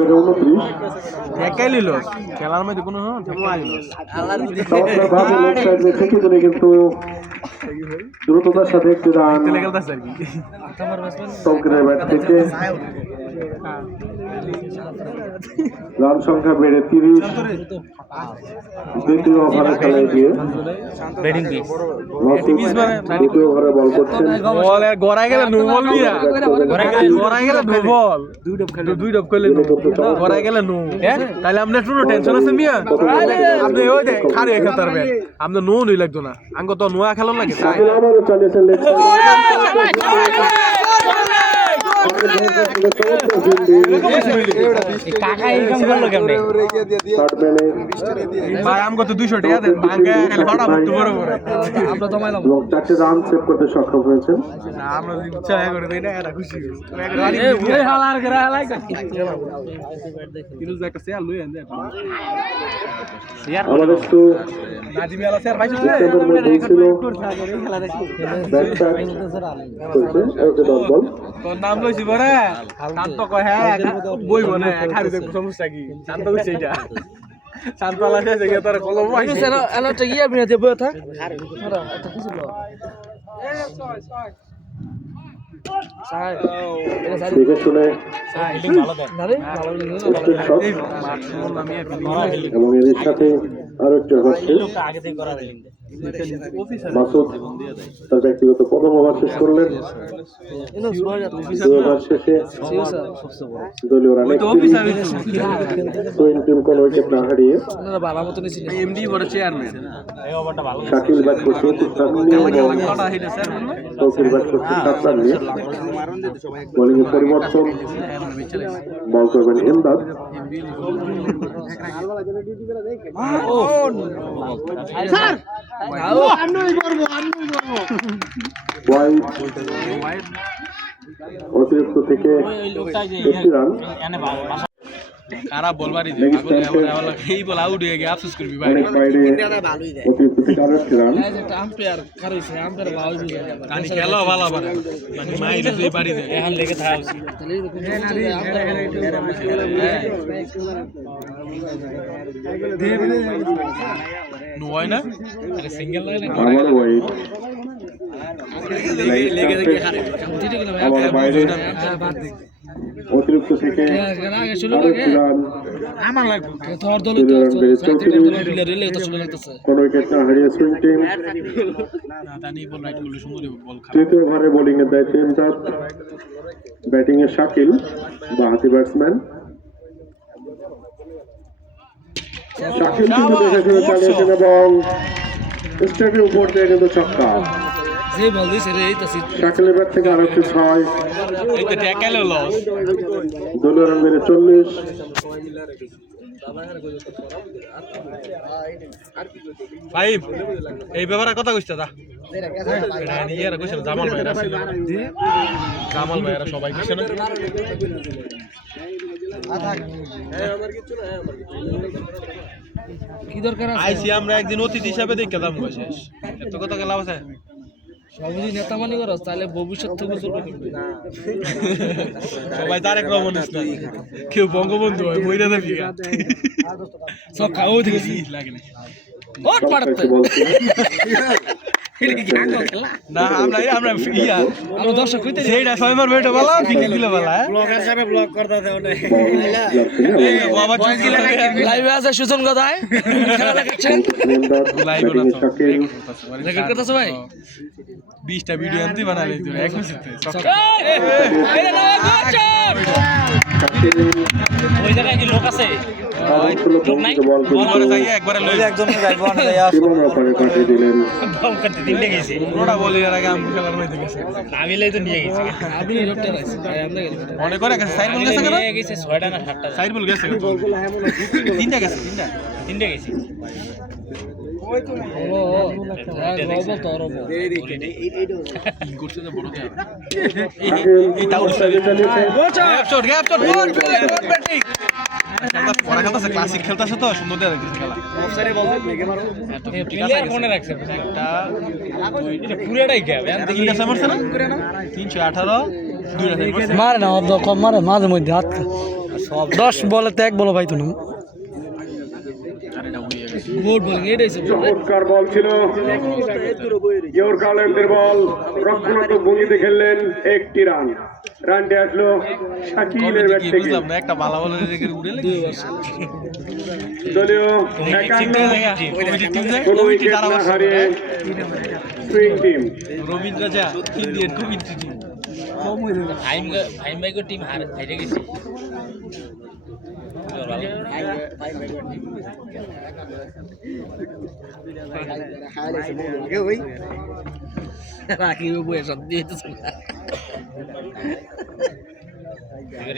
করে 29 একাই নিল খেলার মধ্যে কোনো থেকে দিলে কিন্তু দ্রুততার সাথে একটি রান তৌকিরের ব্যাট থেকে রান সংখ্যা বেড়ে 30 দ্বিতীয় ওভারে খেলায় গিয়ে দ্বিতীয় ওভারে বল করছেন গড়াই গেলে নো বল গড়াই গেলে নো বল দুই ডব করলে গড়াই গেলে নো তাহলে আপনার কোনো টেনশন আছে মিয়া আপনি ওই যে খারে খেলতে পারবেন আপনার নো নই লাগতো না আঙ্গ তো নোয়া খেলার লাগে আবারও চালিয়েছেন লেগ কাকা ইনকাম করলো কেমনে ভাই আমগো তো 200 টাকা দেন ভাঙে খালি ভাড়া ভরতে বড় বড় আমরা তো মাইলাম চারটি রান সেভ করতে সক্ষম হয়েছেন না আমরা ইচ্ছা করে দেই না এটা খুশি এই হালার করে হালাই কিলো একটা শেয়ার লই আন দে আবার একটু নাজিমি আলা শেয়ার ভাই তোর নাম লইছি বরে শান্ত কয় হ্যাঁ বই বনে খালি দেখো সমস্যা কি শান্ত কইছে এটা শান্ত আলা শেষে গিয়ে তোর কলম আইছে এলাটা ইয়া বিনা দেব থাক দেখে শুনে এবং এর সাথে আরো একটা হচ্ছে মাসুদ তার ব্যক্তিগত প্রথম ওভার শেষ করলেন ওভার শেষে দলীয় রানে কোন উইকেট না হারিয়ে শাকিল ব্যাট করছে তৌকির ব্যাট করছে 7 রান নিয়ে বোলিং এর পরিবর্তন বল করবেন ইমদাদ অতিরিক্ত থেকে 50 রান খারাপ বলবারই যে এই বল আউট হয়ে গিয়ে আফসোস করবি ভাই অতিরিক্ত থেকে আরো একটি রান আম্পায়ার কারইছে আম্পায়ার ভালো বুঝে কানি খেলো ভালো মানে মানে মাইরে তুই বাড়ি দে এখন লেগে থাকা উচিত নো হয় না আরে সিঙ্গেল লাগে না আমার ওয়াইড লেগে দেখে খারাপ আমার বাইরে অতিরিক্ত থেকে আগে শুরু লাগে আমার লাগবে তোর দলে তো রিলে তো শুরু লাগতেছে কোন উইকেট না হারিয়ে সুইং টিম না তানি বল রাইট করলে সুন্দর বল খারাপ তৃতীয় ওভারে বোলিং এর দায়িত্বে ইমদাদ ব্যাটিং এ শাকিল বাহাতি ব্যাটসম্যান শাকিল কিন্তু দেখে শুনে চালিয়েছেন এবং স্টেপের উপর দিয়ে কিন্তু ছক্কা যে বল দিছে রে এইটা শাকিলের ব্যাট থেকে আরো একটি 6 এইটা ট্যাকেলও লস দলীয় রান বেড়ে 40 ভাই এই ব্যাপারে কথা কইছ দাদা ইয়ার কইছ জামাল ভাইরা ছিল জামাল ভাইরা সবাই কইছ না কি দরকার আছে আইসি আমরা একদিন অতিথি হিসাবে দেখে দাম শেষ এত কথা লাভ আছে সবজি নেতা মানি করো তাহলে ভবিষ্যৎ থেকে চলবে সবাই তারেক রহমান ইসলাম কেউ বঙ্গবন্ধু হয় বইরা দেবি সব খাও দিছি লাগে না ওট পাড়তে না আমরা ইয়া আমরা দর্শক কইতে সেইটা ছয়বার বেটো বালা ফিকে দিলে বালা ব্লগার সাহেব ব্লগ করতে দেও না এই বাবা চুকি লাগে লাইভে আছে সুজন গদাই খেলা দেখাচ্ছেন লাইভ না তো রেকর্ড করতেছ ভাই 20টা ভিডিও আনতে বানালে তুই এক মিনিটে এই না ওই জায়গায় কি লোক আছে লোক নাই বল যাই একবারে লই একজন যাইবো না যাই সীমানার পারে পাঠিয়ে দিলেন বল করতে দিলে গেছে পুরোটা বলি এর আগে আমি খেলার মধ্যে গেছে আমি লই তো নিয়ে গেছি আমি লোকটা আছে আমরা গেছি মনে করে গেছে সাইড বল গেছে কেন নিয়ে গেছে 6টা না 7টা সাইড বল গেছে তিনটা গেছে তিনটা গেছি ওই তো ও রবো তো রবো করছে তো বড় কে এই টাউন সাইডে চালিয়েছে গ্যাপ শট ব্যাটিং পড়া খেলতেছে ক্লাসিক খেলতেছে তো সুন্দর দেয়া দেখতেছে খেলা অফসাইডে বল লেগে মারো প্লেয়ার কোনে রাখছে একটা এটা পুরোটাই গ্যাপ তিনটা সমস্যা না 318 দুইটা মারে না অব কম মারে মাঝে মধ্যে হাত 10 বলেতে 1 বল পাইতো না গুড বলিং এটাই চমৎকার বল ছিল ইয়র্কারল্যান্ডের বল রক্ষণাত্মক ভঙ্গিতে খেললেন 1টি রানটি আসলো শাকিলের ব্যাট থেকে বুঝলাম না একটা ভালো ভালো দিকে উড়ে লেগে দলীয় 51 কোনো উইকেট না হারিয়ে সুইং টিম রবীন্দ্র রাজা ইন্ডিয়ান কমিটি টিম ফাইম বাইকের টিম হারে গেছে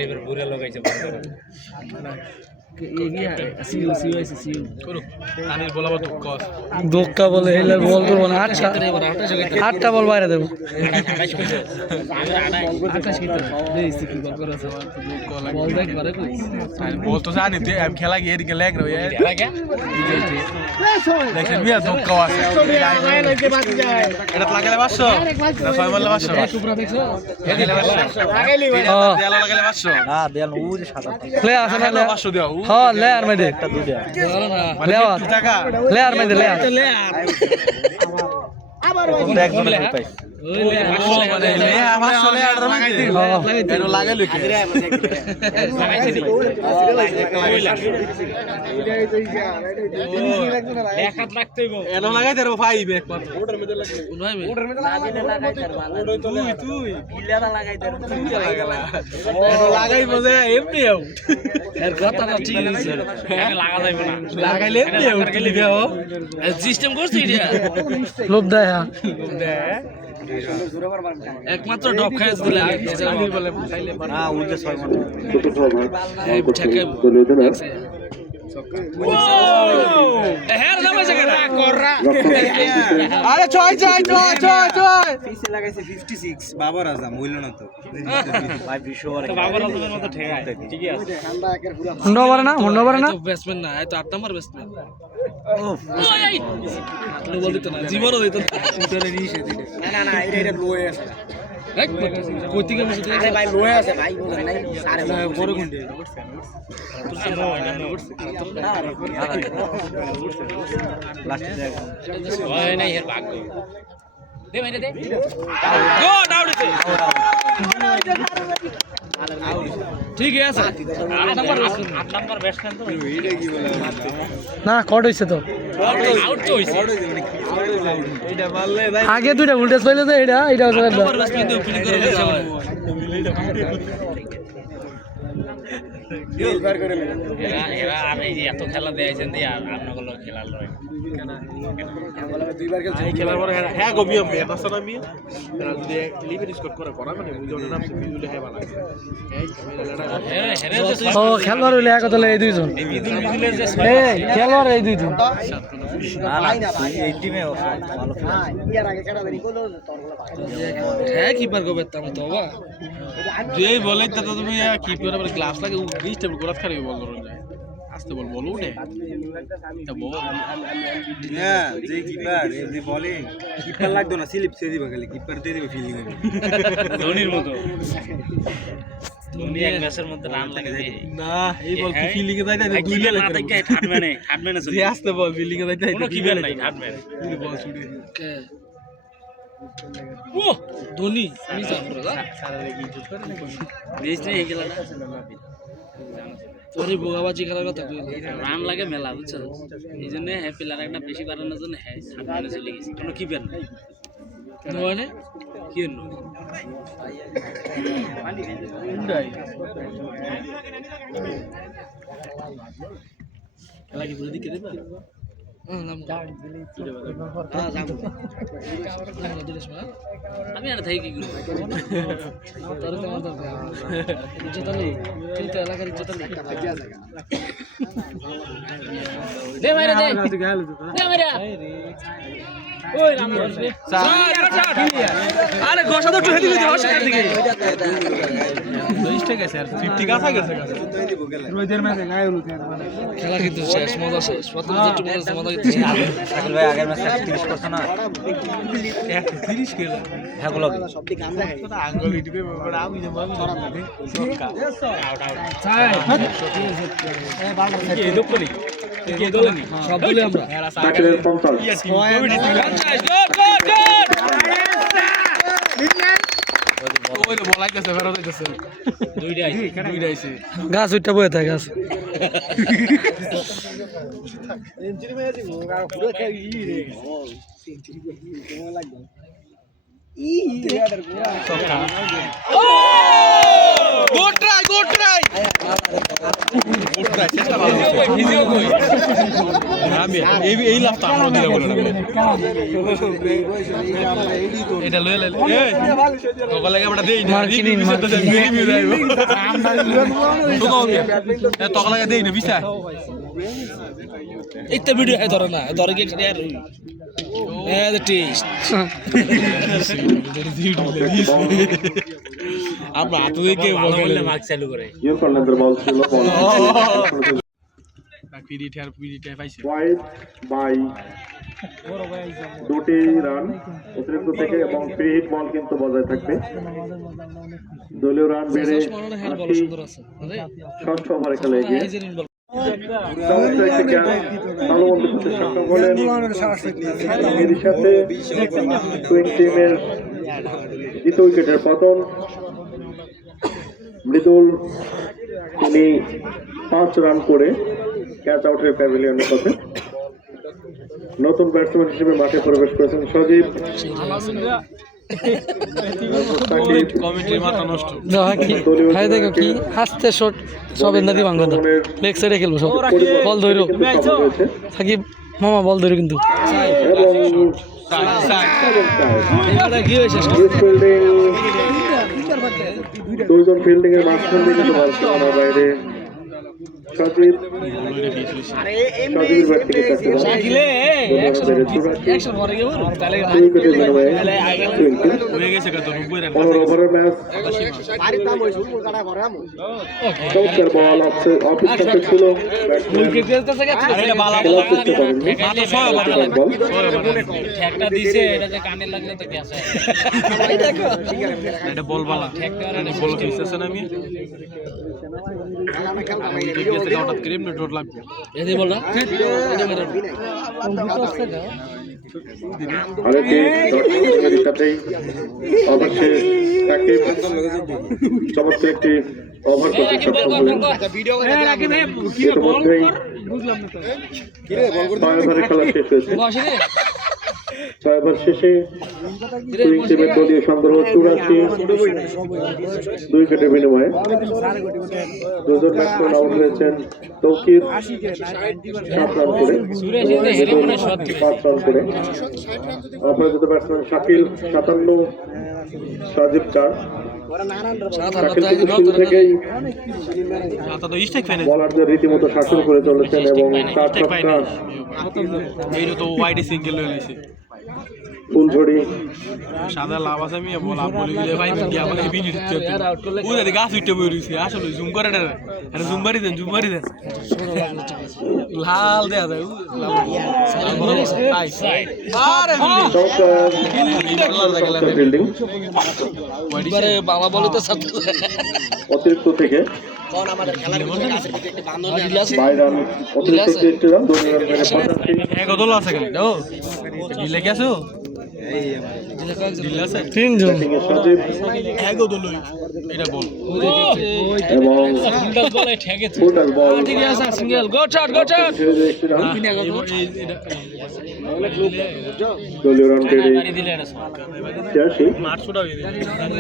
এবার বুড়ে লাগাইছে দোক্কা বলে হেলার বল করবো না 8টা বল বাইরে দেবো বল তো জানি আমি খেলা গিয়ে এদিকে লেগ রয়ে দেখেন মিয়া দোক্কা আছে এটা লাগালে 500 না 6 মারলে 500 লাগালে 500 না দেয়াল উড়ে সাদা লে আসে না লে 500 দাও হ্যাঁ লে আর মেদে একটা দুইটা লে আর টাকা লে আর মেদে লে আর একজন পাই ও মানে লে 500 লে আর লাগাইতে এটা লাগাইলো কি দেখাত লাগতেইব এনো লাগাইতে রে ভাই ব্যাক মাত্র ওটার মধ্যে লাগাইবে ওটার মধ্যে লাগাইতে তুই গিলাটা লাগাইতে লাগালা এনো লাগাইবো যে এমনি আউ এর কথাটা ঠিক আছে লাগা যাইবে না লাগাইলে এমনি আউ গলি দেও সিস্টেম করছিস এটা লোভ দেয় একমাত্র ডব খাইছ দিলে আমি বলে খাইলে না উঠে 6 মান দলীয় অধিনায়ক হ্যাঁ নামে জায়গা কররা আরে ছয় পিছে লাগাইছে 56 বাবার আজম হইল না তো ভাই বিশ্ব বাবার আজমের মতো ঠেকায় ঠিকই আছে হুন্ডা পারে না ব্যাটসম্যান না এই তো 8 নাম্বার ব্যাটসম্যান ও বল দিত না জীবনও দিত না না এটা লো হয়ে আছে কইতি কেমন আরে ভাই লো হয়ে আছে ভাই বলেন নাই সারে বড় গুন্ডে ওই নাই এর ভাগ্য দে মেরে দে গুড আউট আছে ঠিক আছে 8 নাম্বার ব্যাটসম্যান তো না কট হইছে তো আউট তো হইছে এটা মারলে ভাই আগে দুইটা ভোল্টেজ পাইলে তো এটা হচ্ছে নাম্বার ব্যাটসম্যান তো ওপেনিং করে গেছে এরা আর এই যে এত খেলা দেয়াইছেন দিয়ে আর আপনাগুলো খেলার লয় এই খেলার পরে হ্যাঁ গো মিয়া মেয়ে পাসনা মিয়া তারা যদি লিমিট স্কোর করে করা মানে বুঝো না সে বিজুলে হেবা লাগে এই খেলাটা ও খেলোয়াড় হইলে এক তলে এই দুইজন এই খেলোয়াড় এই দুইজন এই টিমে ভালো ইয়ার আগে কাটাদারি করলো তোরগুলো ভাই হ্যাঁ কিপার গোবে তাম তো বাবা যে বলে তা তুমি কি করে আবার গ্লাস লাগে গ্রিস্ট টেবিল গোলাত খালি বল ধরুন যায় আস্তে বল বল উঠে এটা বল না যে কিপার এমনি বোলিং কিপার লাগতো না স্লিপ দিয়ে দিবা খালি কিপার দিয়ে দিবা ফিল্ডিং এ ধোনির মতো ধোনি এক ম্যাচের মধ্যে রান লাগে না এই বল কি ফিল্ডিং এ যাইতে দুই লে না থেকে হাটম্যানে যে আস্তে বল ফিল্ডিং এ যাইতে কোনো কিপার নাই হাটম্যান পুরো বল ছুড়ে ও ধোনি আমি জানবো না সারা রেগি জুট করে না বেশ নেই এই খেলা তোরে বোগাবাজি খেলার কথা কই রান লাগে মেলা বুঝছো এইজন্য হ্যাঁ প্লেয়ার একটা বেশি বাড়ানোর জন্য হ্যাঁ সামনে চলে গেছে কোনো কিপার নাই মানে কি নো উন্ডাই খেলা কি পুরো দিকে দেবা আমি আর থাকি কি দে আরে গোসা তো একটু হেদি দিতে হবে দিকে 20 টাকা স্যার 50 কাঁচা গেছে রোদের ম্যাচে গায়ে হলুদ খেলা কিন্তু শেষ মজা শেষ প্রথম যে একটু মজা কিন্তু শাকিল ভাই আগের ম্যাচে 30 করছ না 30 খেলা হ্যাঁ বলো আঙ্গুল ইটিপে বড় আমি যে মামি সক্কা এই দোপরি কে দোলেনি সব বলে আমরা শাকিলের 50 ওই তো বলাইতেছে ফেরত হইতেছে দুইটা আইছে গাছ উঠটা বয়ে থাকে গাছ গুড ট্রাই চেষ্টা ভালো আমি এই লাভটা আমরা দিলে বলে না এটা লয়ে লয়ে এই তোকে লাগে আমরা দেই না রিভিউ দেইবো তোকে লাগে দেই না বিছা এইটা ভিডিও হয় ধরে না ধরে কি আর দ্য টেস্ট আমরা হাত থেকে বললে মার্ক চালু করে ইউর কর্নার বল ছিল বল পিডিটা পাইছে ওয়াইড বাই দুটি রান অতিরিক্ত থেকে এবং ফ্রি হিট বল কিন্তু বজায় থাকবে দলীয় রান বেড়ে 60 ওভারে খেলে গিয়ে চমৎকার একটি ক্যাচ ভালো বন্ধু করতে সক্ষম হলেন এর সাথে সুইং টিমের দ্বিতীয় উইকেটের পতন মৃদুল তিনি 5 রান করে ক্যাচ আউটের প্যাভিলিয়নের পথে নতুন ব্যাটসম্যান হিসেবে মাঠে প্রবেশ করেছেন সজীব কমেন্ট্রি মাথা নষ্ট হাই দেখো কি হাসতে শট সব এন্দাদি ভাঙো না লেগ সাইডে খেলবো সব বল ধরো সাকিব মামা বল ধরো কিন্তু কি হয়েছে দুইজন ফিল্ডিং এর মাঝখান থেকে বল সীমানার বাইরে সজীব সজীবের ব্যাট থেকে হয়ে গেছে কত 90 রান 15 ওভারের ম্যাচ চমৎকার বল অফিস কাছে ছিল এটা বালা মাত্র 6 ওভার ঠেকটা দিছে এটা যে কানে লাগলে তো গ্যাস হয় এটা বল বালা এটা বল খেলতেছে না আমি হঠাৎ করে এমনি ডট লাগবে এদি বল না আরেকটি ডটের সাথেই অবশ্যই তাকে চমৎকার একটি ওভার করতে সক্ষম হলেন ইতিমধ্যেই 6 ওভারের খেলা শেষ হয়েছে 6 ওভার শেষে সুইং টিমের দলীয় সংগ্রহ 84 2 উইকেটের বিনিময়ে দুজন ব্যাটসম্যান আউট হয়েছেন তৌকির 7 রান করে 5 রান করে অপরাজিত ব্যাটসম্যান শাকিল 57 সাজিব 4 শাকিল কিন্তু শুরু থেকেই বলারদের রীতিমতো শাসন করে চলেছেন এবং 4 ছক্কা এইটা তো ওয়াইডে সিঙ্গেল হয়ে গেছে ফুলঝড়ি সাদা লাভ আছে আমি বলা বলি গেলে ভাই মিডিয়া বলে এই মিনিট ওই যে গাছ উঠে বই রইছে আসলে জুম করে না আরে জুম মারি দেন লাল দেয়া যায় লাল আরে ফিল্ডিং এবারে বাবা বলে তো সাথে অতিরিক্ত থেকে 2 রান অতিরিক্ত 3 রান 2 রান মেরে 85 কত লস আছে ও দিলে গেছো দিলে আছে তিনজন সজীব এগো দলই এটা বল এবং বলে ঠেকেছে ফুলটাস বল ঠিক আছে সিঙ্গেল গো শট দলীয় রান পেরে দিলে এটা 86 মাঠ ছুটা হয়ে দিলে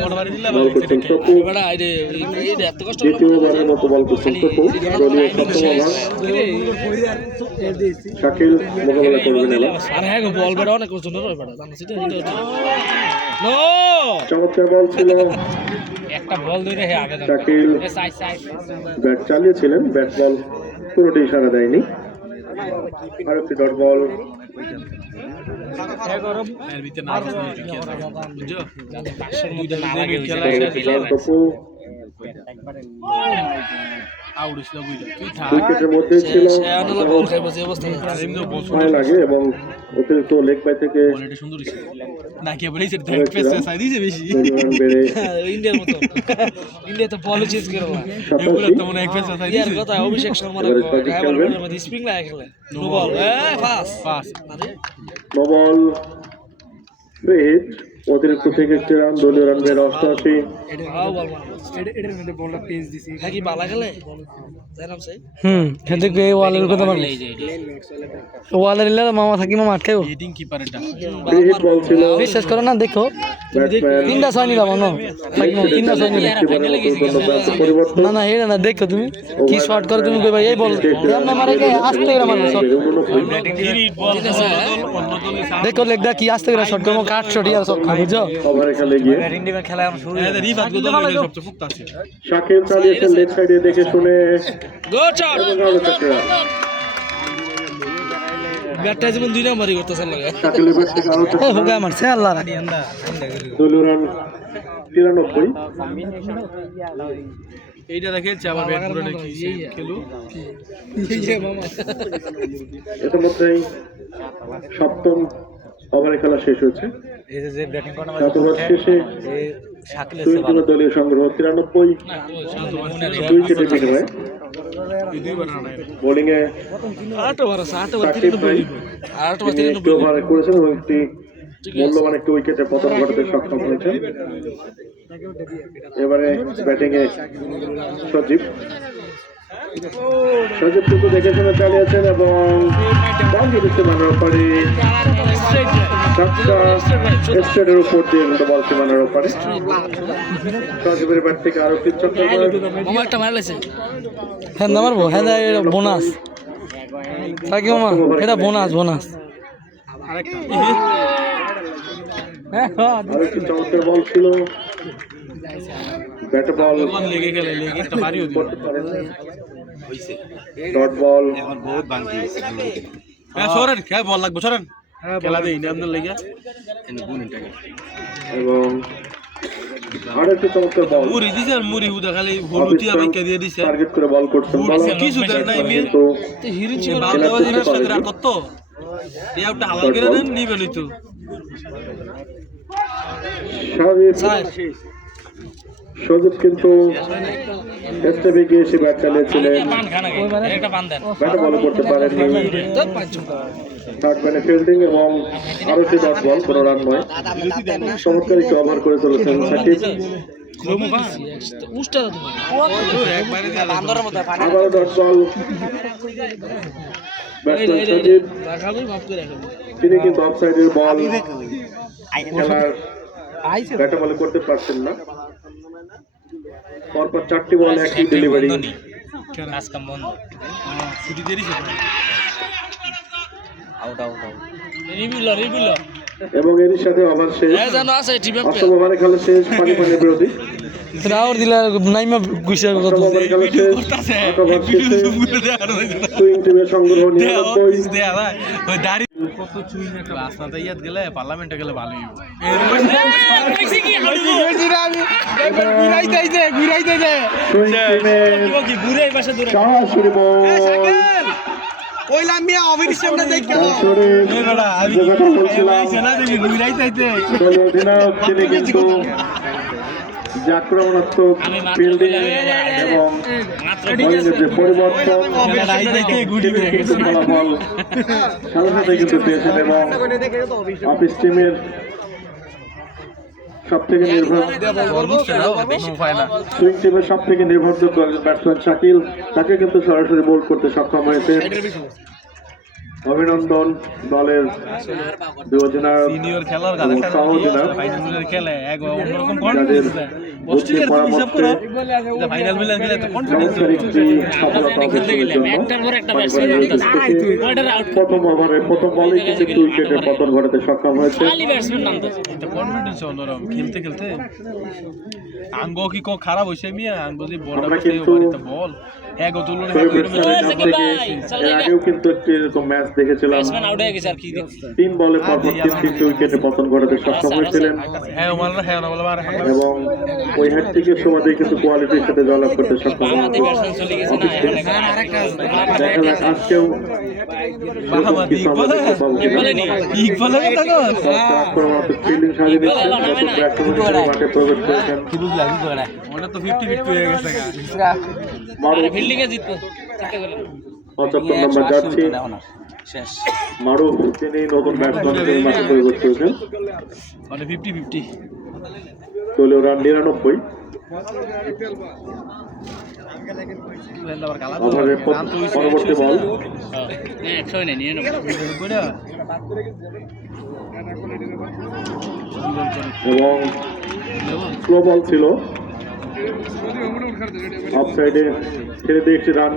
মোট বাড়ি দিলে বল করছেন টপু বড়া আইরে এই এত কষ্ট দ্বিতীয়বারের মতো বল করছেন টপু দলীয় সপ্তম ওভার শাকিল মোকাবেলা করবেন এবার আর হ্যাঁ বল বড় অনেক কষ্ট নয় বড় জানো সেটা নো চমৎকার বল ছিল একটা বল ধরে হে আগে শাকিল সাইড ব্যাট চালিয়েছিলেন ব্যাট বল পুরোটি ইশারা দেয়নি আর একটি ডট বল এর ভিতরে না বুঝছো যাতে 500 মধ্যে না লাগে ওই খেলা জায়গায় শেষ খেলা তপু আউট হইছিল বুঝছো তুই থাক উইকেটের মধ্যে ছিল বল খাইবো যে অবস্থা আর এমনি বল সময় লাগে এবং অতিরিক্ত লেগ বাই থেকে বলটা সুন্দর হইছে না কি বলেছে দেখ পেছে সাই দিছে বেশি রান বেড়ে ইন্ডিয়ার মতো ইন্ডিয়া তো বল চেঞ্জ করে না এগুলো 87 তো মনে এক পেছে সাই ইয়ার দিছে কথা অভিষেক শর্মার এবারে সঠিক খেলবেন। মধ্যে স্প্রিং লাগা খেলে no ball pass pass no ball free hit অতিরিক্ত থেকে একটি রান দলীয় রান বেড়ে 88 এটার মধ্যে বলটা পেজ দিছি নাকি বালা খেলে জানাম সাই খেলতে গিয়ে ওয়ালের কথা বল এই যে ওয়ালের ইল্লা মামা থাকি মামা আটকাইও হিটিং কিপারটা ফ্রি হিট বল ছিল বিশ্বাস করো না দেখো ব্যাটসম্যান তিনটা ছয় নিলাম না থাকি না তিনটা ছয় নিলাম পরিবর্তন না না হেরে না দেখো তুমি কি শর্ট করে তুমি কই ভাই এই বল আমরা মারে কে আস্তে করে মারো শট হিট বল অন্য দলে দেখো লেগদা কি আস্তে করে শট করবো কাট শট ইয়ার সব বুঝছো ওভারে খেলে গিয়ে রিফাত গোদল সবচেয়ে ফুক্ত আছে শাকিল চালিয়েছেন লেগ সাইডে দেখে শুনে গুড শট এবং আউট হচ্ছে রান। ব্যাটটা যেমন দুই নাম্বারই করতেছেন লাগে শাকিলের ব্যাট থেকে আউট হচ্ছে হোগা মারছে আল্লাহ রাখি দলীয় রান 93 এইটা দেখেছে আবার ব্যাট করে নাকি খেলু ইতিমধ্যেই সপ্তম ওভারে খেলা শেষ হয়েছে সাত ওভার শেষে দুই দলীয় সংগ্রহ 93 দুই উইকেটের বিনিময়ে দুইবার রান বোলিং এ 8 ওভার আছে 8 ওভার সাকিব ভাই 8 ওভার তিনি একটি ওভার করেছেন এবং একটি মূল্যবান একটি উইকেটে পতন ঘটাতে সক্ষম হয়েছেন। এবারে ব্যাটিং এ সজীব কিন্তু দেখে শুনে চালিয়েছেন এবং বল দিচ্ছে মানার পারে স্ট্রেটের উপর দিয়ে কিন্তু বল সীমানার ওপারে সজীবের ব্যাট থেকে আরো 3 ছক্কা মামা একটা মারলেছে হ্যাঁ মারবো হ্যাঁ বোনাস থাকি মামা এটা বোনাস আরেকটি চমৎকার বল ছিল ব্যাট বল লেগে গেলে লেগে একটা বাড়ি হতো ডট বল এখন বহুত বাংতি হ্যাঁ সরেন খেয়ে বল লাগবে সরেন খেলা দেই না আপনার লেগে এবং আরেকটি চমৎকার বল মুড়ি দিছে আর মুড়ি হুদা খালি হলুদিয়া বাইকা দিয়ে দিছে টার্গেট করে বল করছেন কিছু দেন নাই মেয়ে তো হিরিন ছিল বালদাবাজি ব্যবসা করে কত এই একটা হালাল করে দেন নিবেন তো সজীব কিন্তু এসটিভি কে এসে ব্যাট চালিয়েছিলেন পান খানা একটা পান দেন ব্যাট বল করতে পারেননি থার্ড ম্যানে ফিল্ডিং এবং আরো একটি ডট বল কোনো রান নয় চমৎকার একটি ওভার করে চলেছেন সাকিব আবারও ডট বল ব্যাটসম্যান সজীব তিনি কিন্তু অফসাইডের বল খেলার ব্যাটে বলে করতে পারছেন না পরপর 4টি বল একই ডেলিভারি কাজ কাম বন্ধ ছুটি দিয়ে দিছে আউট রিভিউ এবং এর সাথে ওভার শেষ জানো আছে টিম অষ্টম ওভারে খেলা শেষ পানি বিরোধী রাউর দিলা নাইমা গুইসা কত অষ্টম ওভারে খেলা শেষ 8 ওভার শেষে সুইং টিমের সংগ্রহ 99 দেয়া ভাই ওই দাড়ি কত চুই না রাস্তাতে ইয়াত গেলে পার্লামেন্টে গেলে ভালোই সরাসরি বল ওইলাম মিয়া অফিস সামনে যাই কেন তিনি কিন্তু যে আক্রমণাত্মক ফিল্ডিং এবং বোলিংয়ের যে পরিবর্তন কিন্তু ফলাফল সাথে সাথে কিন্তু পেয়েছেন এবং অফিস টিমের সব থেকে সুইং টিমের সব থেকে নির্ভরযোগ্য ব্যাটসম্যান শাকিল তাকে কিন্তু সরাসরি বোল্ড করতে সক্ষম হয়েছে। অভিনন্দন দলের সিনিয়র খেলার গাদা ফাইনালের খেলে এক অন্যরকম যাদের কনফিডেন্স বুদ্ধি পরামর্শে ফাইনাল মিলে গেলে তো কনফিডেন্স একটার পর একটা ব্যাটসম্যান প্রথম ওভারে প্রথম বলেই কিন্তু 2 উইকেটের পতন ঘটাতে সক্ষম হয়েছে। খালি ব্যাটসম্যান নামতেছে এটা কনফিডেন্স অন্যরকম খেলতে খেলতে আঙ্গ কি খারাপ হইছে মিয়া আঙ্গ যে বলটা আমরা করতে কিন্তু বল এক তুলনা শরীফ ইসলামের কাছ থেকে এর আগেও কিন্তু একটি এরকম ম্যাচ দেখেছিলাম, ব্যাটসম্যান আউট হয়ে গেছে আর কি দেখছি 3 বলে পরপর 3 উইকেটে পতন ঘটাতে সক্ষম হয়েছিলেন হ্যাঁ মারলা হ্যাঁ না বলে আর এবং ওই হ্যাটট্রিকের সুবাদে কিন্তু কোয়ালিটির সাথে জয়লাভ করতে সক্ষম বাহামাতে হয়েছেন। ব্যাটসম্যান চলে গেছে না এখন দেখা যাক আজকেও বাহামাতে কিছু আমাদের পাবো কিনা। বলেনি ইকবাল হবে তাকো আক্রমণাত্মক ফিল্ডিং সাজিয়ে দিচ্ছেন নতুন ব্যাটসম্যান হিসেবে মাঠে প্রবেশ করেছেন ওটা তো 50-50 হয়ে গেছে মারুফ। ফিল্ডিং এ জিততো চেষ্টা করে 75 নম্বর যাচ্ছি মারুফ, তিনি নতুন ব্যাটসম্যান হিসেবে মাঠে প্রবেশ করেছেন। মানে 50-50 দলীয় রান 99। ওভারের পরবর্তী বল হ্যাঁ 100 নেই 99 এবং স্লো বল ছিল, অফ সাইডে ছেড়ে দিয়ে একটি রান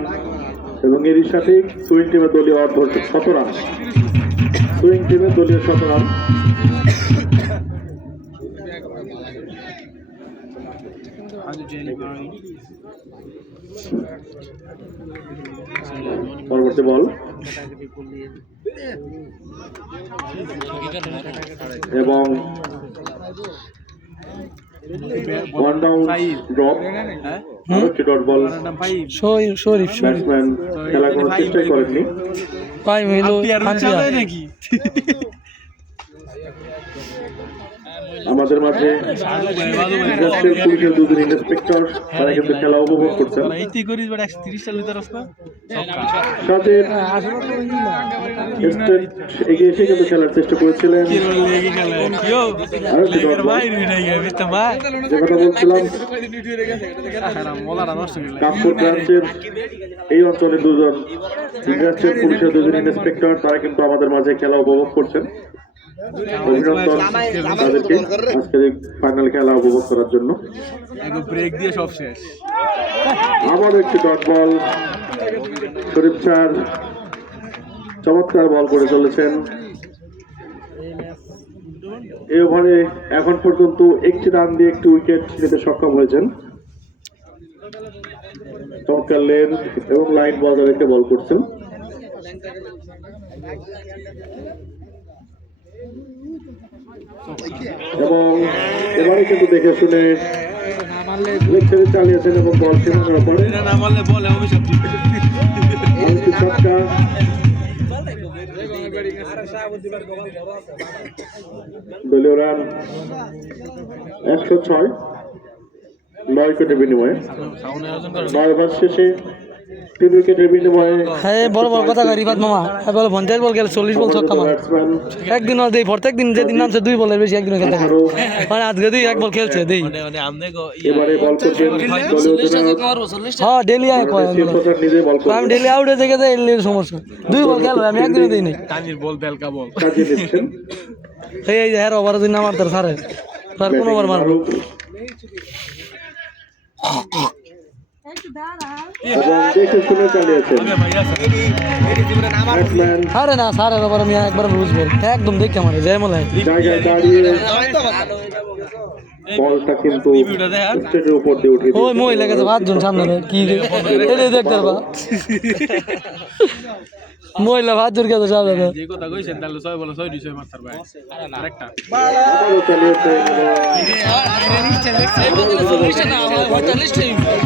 এবং এরই সাথে সুইং টিমের দলীয় অর্ধ 7 রান, সুইং টিমের দলীয় 7 রান। পরবর্তী বল এবং ওয়ান ডাউন ড্রপ, আরেকটি ডট বল। শরীফ ব্যাটসম্যান খেলা করার চেষ্টাই করেননি। ভাই মিলো চালায় নাকি আমাদের মাঝে ইন্ডাস্ট্রিয়াল পুলিশের দুজন ইন্সপেক্টর, তারা কিন্তু খেলা উপভোগ করছেন। এইটি করিস বাট 130 টার ভিতর আসনা সাথে স্টেট এগিয়ে এসে কিন্তু খেলার চেষ্টা করেছিলেন। কি রোল লেগে গেল কিও আরেকটি ডট লেগের বল। বাইরে হয়ে গেল বিস্তা ভাই যে কথা বলছিলাম, মোলারা নষ্ট হয়ে গেল কামপুর ব্রাঞ্চের এই অঞ্চলে দুজন ইন্ডাস্ট্রিয়াল পুলিশের দুজন ইন্সপেক্টর, তারা কিন্তু আমাদের মাঝে খেলা উপভোগ করছেন। অভিনন্দন তাদেরকে আজকের এই ফাইনাল খেলা উপভোগ করার জন্য। একটু ব্রেক দিয়ে সব শেষ আবার একটি ডট বল, শরীফ স্যার চমৎকার বল করে চলেছেন। এই ওভারে এখন পর্যন্ত একটি রান দিয়ে একটি উইকেট নিতে সক্ষম হয়েছেন। চমৎকার লেন্থ এবং লাইন বল তাদেরকে বল করছেন। এবং এবারে কিন্তু দেখে শুনে লেগ ছেড়ে চালিয়েছেন এবং বল ছেড়ে পরে এটা না মারলে বলে অভিশাপ দিবে আরেকটি ছক্কা। দলীয় রান 106, 9 উইকেটের বিনিময়ে। 9 ওভার শেষে 3 উইকেটের বিনিময়ে হ্যাঁ বড় বড় কথা কয় রিফাত মামা হ্যাঁ বলে 50 বল গেল 40 বল ছক্কা মার ব্যাটসম্যান একদিন আর দেই প্রত্যেক দিন যেদিন নামছে 2 বলের বেশি একদিন খেলতে আরো মানে আজকে দুই এক বল খেলছে দেই মানে আমনে গো এবারে বল করছেন দলীয় অধিনায়ক হ্যাঁ ডেলি আয় কয় শিব প্রসাদ নিজে বল আমি করছেন, ডেলি আউটে থেকে যাই এর সমস্যা 2 বল খেলো আমি একদিনও দেই নাই কানির বল বেলকা বল সাজিয়ে দিচ্ছেন। এই যে হ্যাঁ ওভার দিন আমার তার সারে স্যার কোন ওভার মারবো এবং দেখে শুনে চালিয়েছেন ব্যাটসম্যান আরে না স্যারের ওভার আমি একবার লুজ বল একদম দেখে মারে জয় মলে জায়গায় দাঁড়িয়ে বলটা কিন্তু স্টেটের উপর দিয়ে উঠিয়ে ওই মই লেগেছে 5 জন সামনে কি এটাই দেখতে পারবা মহিলা 5 জন কে তো যাবে না যে কথা কইছেন তাহলে 6 বলে 6 2 মারতার ভাই আরেকটা আবারও চালিয়েছেন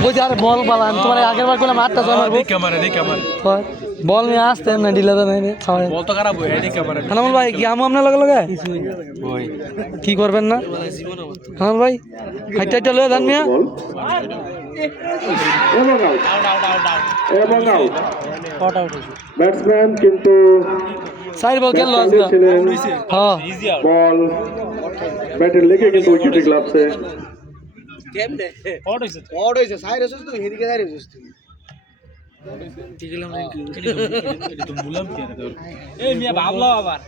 ওই যে আরে বল বালা আমি তোমার আগের বার করলাম 8টা ছয় মারবো দেখে মারে বল নিয়ে আসতে না ডিলে তো নেই খাওয়া বল তো খারাপ হয়ে দেখে মারে হানামুল ভাই কি আমু আপনার লগে লগে কি করবেন না হানামুল ভাই হাইটা লয়ে ধান মিয়া বল এবং আউট এবং আউট। ব্যাটসম্যান কিন্তু চার বল খেললো আজকে ছিলেন, হ্যাঁ বল ব্যাটের লেগে কিন্তু উইকেটে গ্লাভসে। এই মিয়া ভাবলো আবার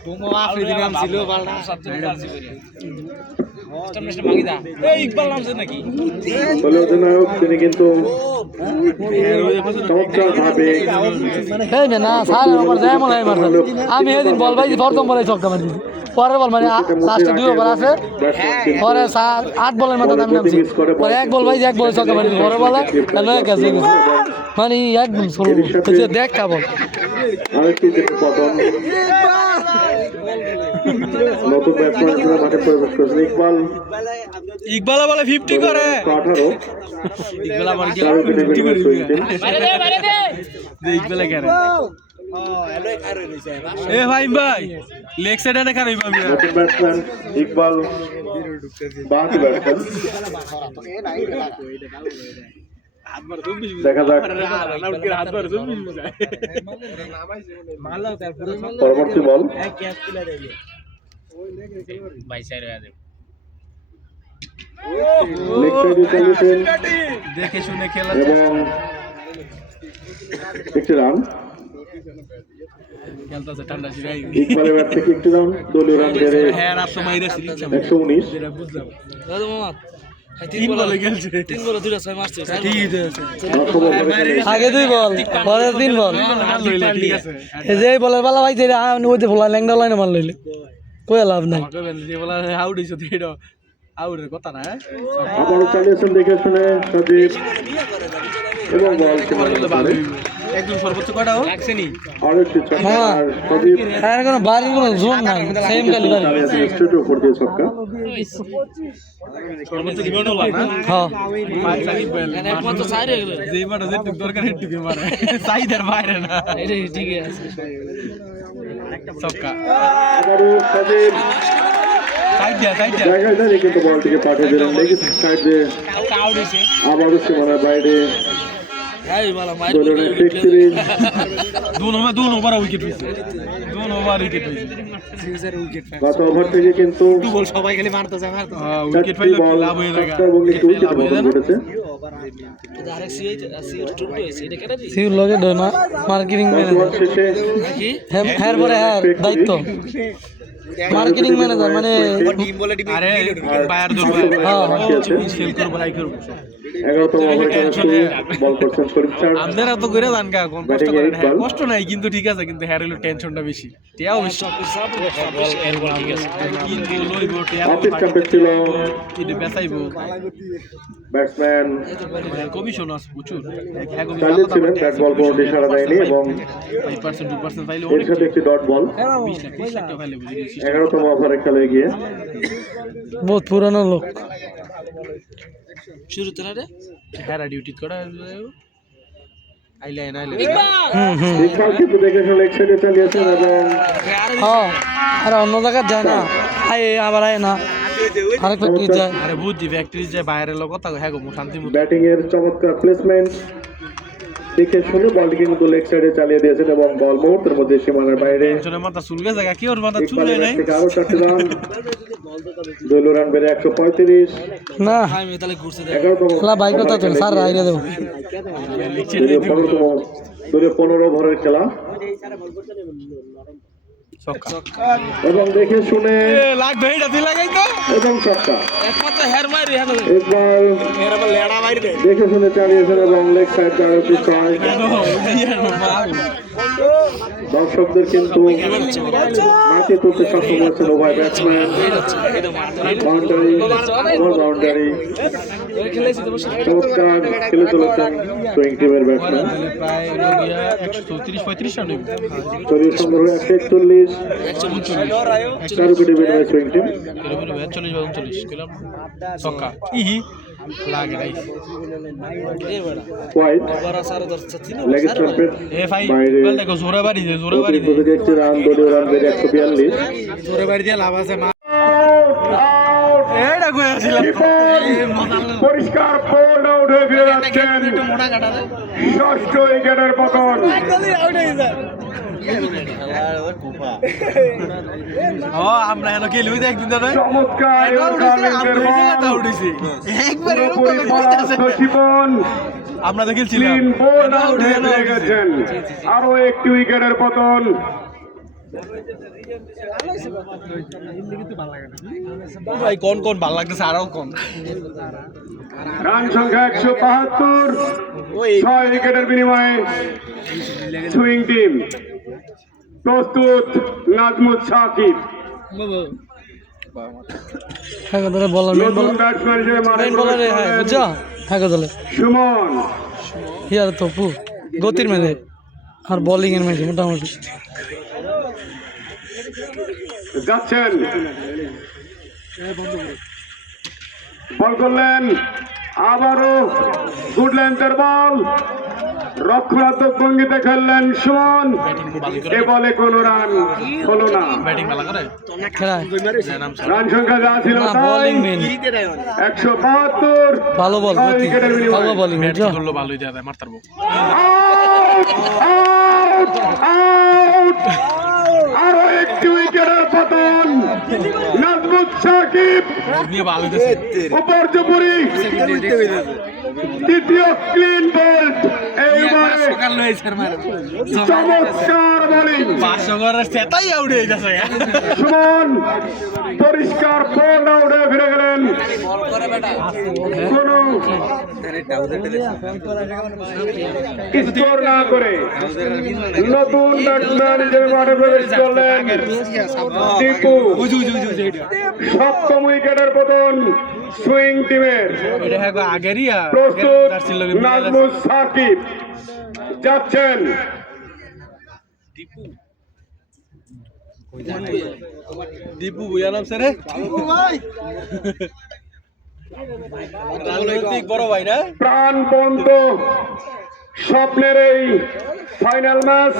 দলীয় অধিনায়ক তিনি কিন্তু চমৎকার ভাবে এই না স্যার আমার যায় মনে হয় মারতে আমি এদিন বল ভাই প্রথম বলে ছক্কা মারি দিছি পরের বল মানে লাস্টে 2 ওভার আছে পরে 8 বলের মধ্যে আমি নামছি পরে এক বল ভাই এক বলে ছক্কা মারি দিছি পরের বলে নয় কাছে গেছে মানে একদম সরু দেখ কা বল আরেকটি যে পতন নতুন ব্যাটসম্যান হিসেবে মাঠে প্রবেশ করেছেন ইকবাল বলে 50 করে 18 ইকবাল আমার কি 50 করে ইকবালে কেন এ ভাই লেগ সাইডে না কারই পাবি নতুন ব্যাটসম্যান ইকবাল বাকি ব্যাটসম্যান দেখা যাক পরবর্তী বল লেগ সাইডে চালিয়েছেন দেখে শুনে খেলা এবং একটি রান খেলতেছে ঠান্ডা শিরাই ইকবালের ব্যাট থেকে একটি রান দলীয় রান বেড়ে হ্যাঁ রাত সময় রে 119 যেটা বুঝলাম দাদু মামা তিন বলে গেলছে 3 বলে 2টা 6 মারছে ঠিক আছে আগে 2 বল পরে 3 বল ঠিক আছে এই যে বলার বালা ভাই যে ওই যে বলা ল্যাংডা লাইনে মার লইলে কই লাভ নাই আমাকে বলে যে বলা আউট হইছে তো এটা আউটের কথা না আবারও চালিয়েছেন দেখে শুনে সজীব এবং বল ভালো একদম সর্বোচ্চ কয়টা হোক লাগছেনি আরেকটি ছক্কা আর সজীব আর কোনো বাড়ি কোনো জোন নাই সেম গালি বাড়ি চালিয়েছেন স্ট্রেট উপর দিয়ে ছক্কা সর্বোচ্চ রিবাউন্ড হলো না হ্যাঁ ভাই সাকিব বল একমাত্র সাইরে গেল যেই মাঠে যে দরকার হেটুকে মারে সাইদের বাইরে না এটা ঠিক আছে ছক্কা আবারও সজীব সাইড দিয়া জায়গায় দাঁড়িয়ে কিন্তু বলটিকে পাঠিয়ে দিলেন লেগ সাইড দিয়ে আউট হইছে আবারও সীমানার বাইরে এই বালা মার দলীয় টেস্ট সিরিজ দু ওভার উইকেট হইছে দু ওভার উইকেট হইছে গত ওভার থেকে কিন্তু বল সবাই খালি মারতেছে উইকেট পাইলো কি লাভ হয়ে যায় লাভ ঘটেছে আরেক সিও টুট হইছে এটা কেন দিছি সিও লগে দয় মার্কেটিং ম্যানেজার শেষে হ্যাঁ পরে হ্যাঁ দায়িত্ব মার্কেটিং ম্যানেজার মানে আরে বায়ার দরকার সেল করব হাই করব 11তম ওভারে বল করছেন শরীফ স্যার আপনারা তো করে জান কা কোন কষ্ট করেন হ্যাঁ কষ্ট নাই কিন্তু ঠিক আছে কিন্তু হ্যাঁ হলো টেনশনটা বেশি টিয়াও বেশি এরপর ঠিক আছে কিন্তু লইব টিয়া অফিস ক্যাম্পে ছিল কিন্তু বেচাইবো ব্যাটসম্যান কমিশন আছে প্রচুর হ্যাঁ চালিয়েছিলেন ব্যাট বল বল ইশারা দেয়নি এবং 5% 2% পাইলে এর সাথে একটি ডট বল 20 লাখ পাইলে বুঝি 11তম ওভারে খেলে গিয়ে বহুত পুরানো লোক শুরুতে না রে হ্যাঁ ডিউটি করা আইলে ইকবাল কিন্তু দেখে শুনে লেগ সাইডে চালিয়েছেন এবং হ্যাঁ আর অন্য জায়গায় যায় না আয় আবার আয় না আরেক ব্যক্তি যায় আরে বুঝি ফ্যাক্টরি যে বাইরের লোক কথা হ্যাঁ গো শান্তি মতো ব্যাটিং এর চমৎকার প্লেসমেন্ট দেখে শুনে বলটি কিন্তু লেগ সাইডে চালিয়ে দিয়েছেন এবং বল মুহূর্তের মধ্যে সীমানার বাইরে টেনশনের মাথা চুলকে জায়গা কি ওর মাথা চুলে নাই আরো 4টি রান দলীয় রান বেড়ে 135 না 11তম খেলা বাইক কথা তো স্যার আইরে দেব দলীয় 15 ওভারের খেলা এবং দেখে শুনে লাগবে এটা তুই লাগাই তো এবং ছক্কা একমাত্র হেয়ার মারি হ্যাঁ একবার এর আবার লেড়া মারি দে দেখে শুনে চালিয়েছেন এবং লেগ সাইড চারটি ছয় দর্শকদের কিন্তু মাঠে তুলতে সক্ষম হয়েছেন উভয় ব্যাটসম্যান বাউন্ডারি বাউন্ডারি চমৎকার খেলে চলেছেন সুইং টিমের ব্যাটসম্যান প্রায় 134-35 রান শরীর সংগ্রহ 141 4 উইকেটে বিনয় সুইং টিম 40-39 কইলাম ছক্কা ইহি লাগে নাই হোয়াইট লেগ স্টাম্পের এ ভাই বাইরে বল দেখো জোরে বাড়ি দে জোরে বাড়ি দে একটি রান দলীয় রান বেড়ে 142 জোরে বাড়ি দিয়ে লাভ আছে এটা কই আসিল পরিষ্কার ফোল্ড আউট হয়ে ফিরে যাচ্ছেন ষষ্ঠ উইকেটের পতন ও আমরা এনো কে লুই দেখ দিন না চমৎকার আমরা দেখেছিলাম আরো একটি উইকেটের পতন ভাই কোন কোন ভালো লাগতেছে আরো কোন রান সংখ্যা 172, 6 উইকেটের বিনিময়ে সুইং টিম প্রস্তুত। নাজমুল সাকিব হ্যাঁ দলে বলার মেন নতুন বলার ব্যাটসম্যান হিসেবে মাঠে মেন প্রবেশ বলারে হ্যাঁ করলেন বুঝছো হ্যাঁ দলে সুমন। হিয়ার তো পু গতির মেলে আর বোলিং এর মেঝে মোটামুটি যাচ্ছেন, বল করলেন, আবারও গুড লেন্থের বল, রক্ষণাত্মক ভঙ্গিতে খেললেন সুমন। এ বলে কোনো রান হলো না। ব্যাটিং ভালো করে খেলায় রান সংখ্যা যা ছিল না তাই বোলিং মেন 172, ভালো বল 6 উইকেটের ভালো বিনিময়ে বোলিং বুঝছো করলো ভালোই দেয়া যায় মারতারবো আউট, আউট, আরো একটি উইকেটের পতন। নাজমুল সাকিব নিয়ে ভালো দিছে উপর্যপুরি দ্বিতীয় ক্লিন বোল্ড। এইবারে চমৎকার বোলিং। 500 করার সেটাই আউট হয়ে গেছে সুমন পরিষ্কার বোল্ড আউটে ফিরে গেলেন। কোন স্কোর না করে নতুন ব্যাটসম্যান হিসেবে মাঠে প্রবেশ করলেন টিপু। সপ্তম উইকেটের পতন সুইং টিমের। এটা হ্যাঁ আগেরই প্রস্তুত নাজমুল সাকিব যাচ্ছেন। দীপু বুয়া নাম স্যার রাজনৈতিক বড় ভাই না প্রাণবন্ত স্বপ্নের এই ফাইনাল ম্যাচ,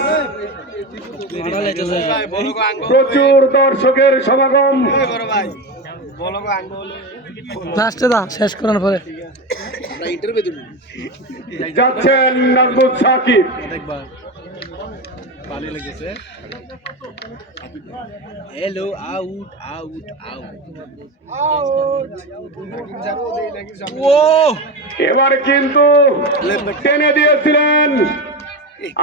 প্রচুর দর্শকের সমাগম। লাস্টে দা শেষ করার পরে যাচ্ছেন নাজমুল সাকিব। দেখবা ভালো লেগেছে হ্যালো আউট আউট আউট ও এবার কিন্তু টেনে দিয়েছিলেন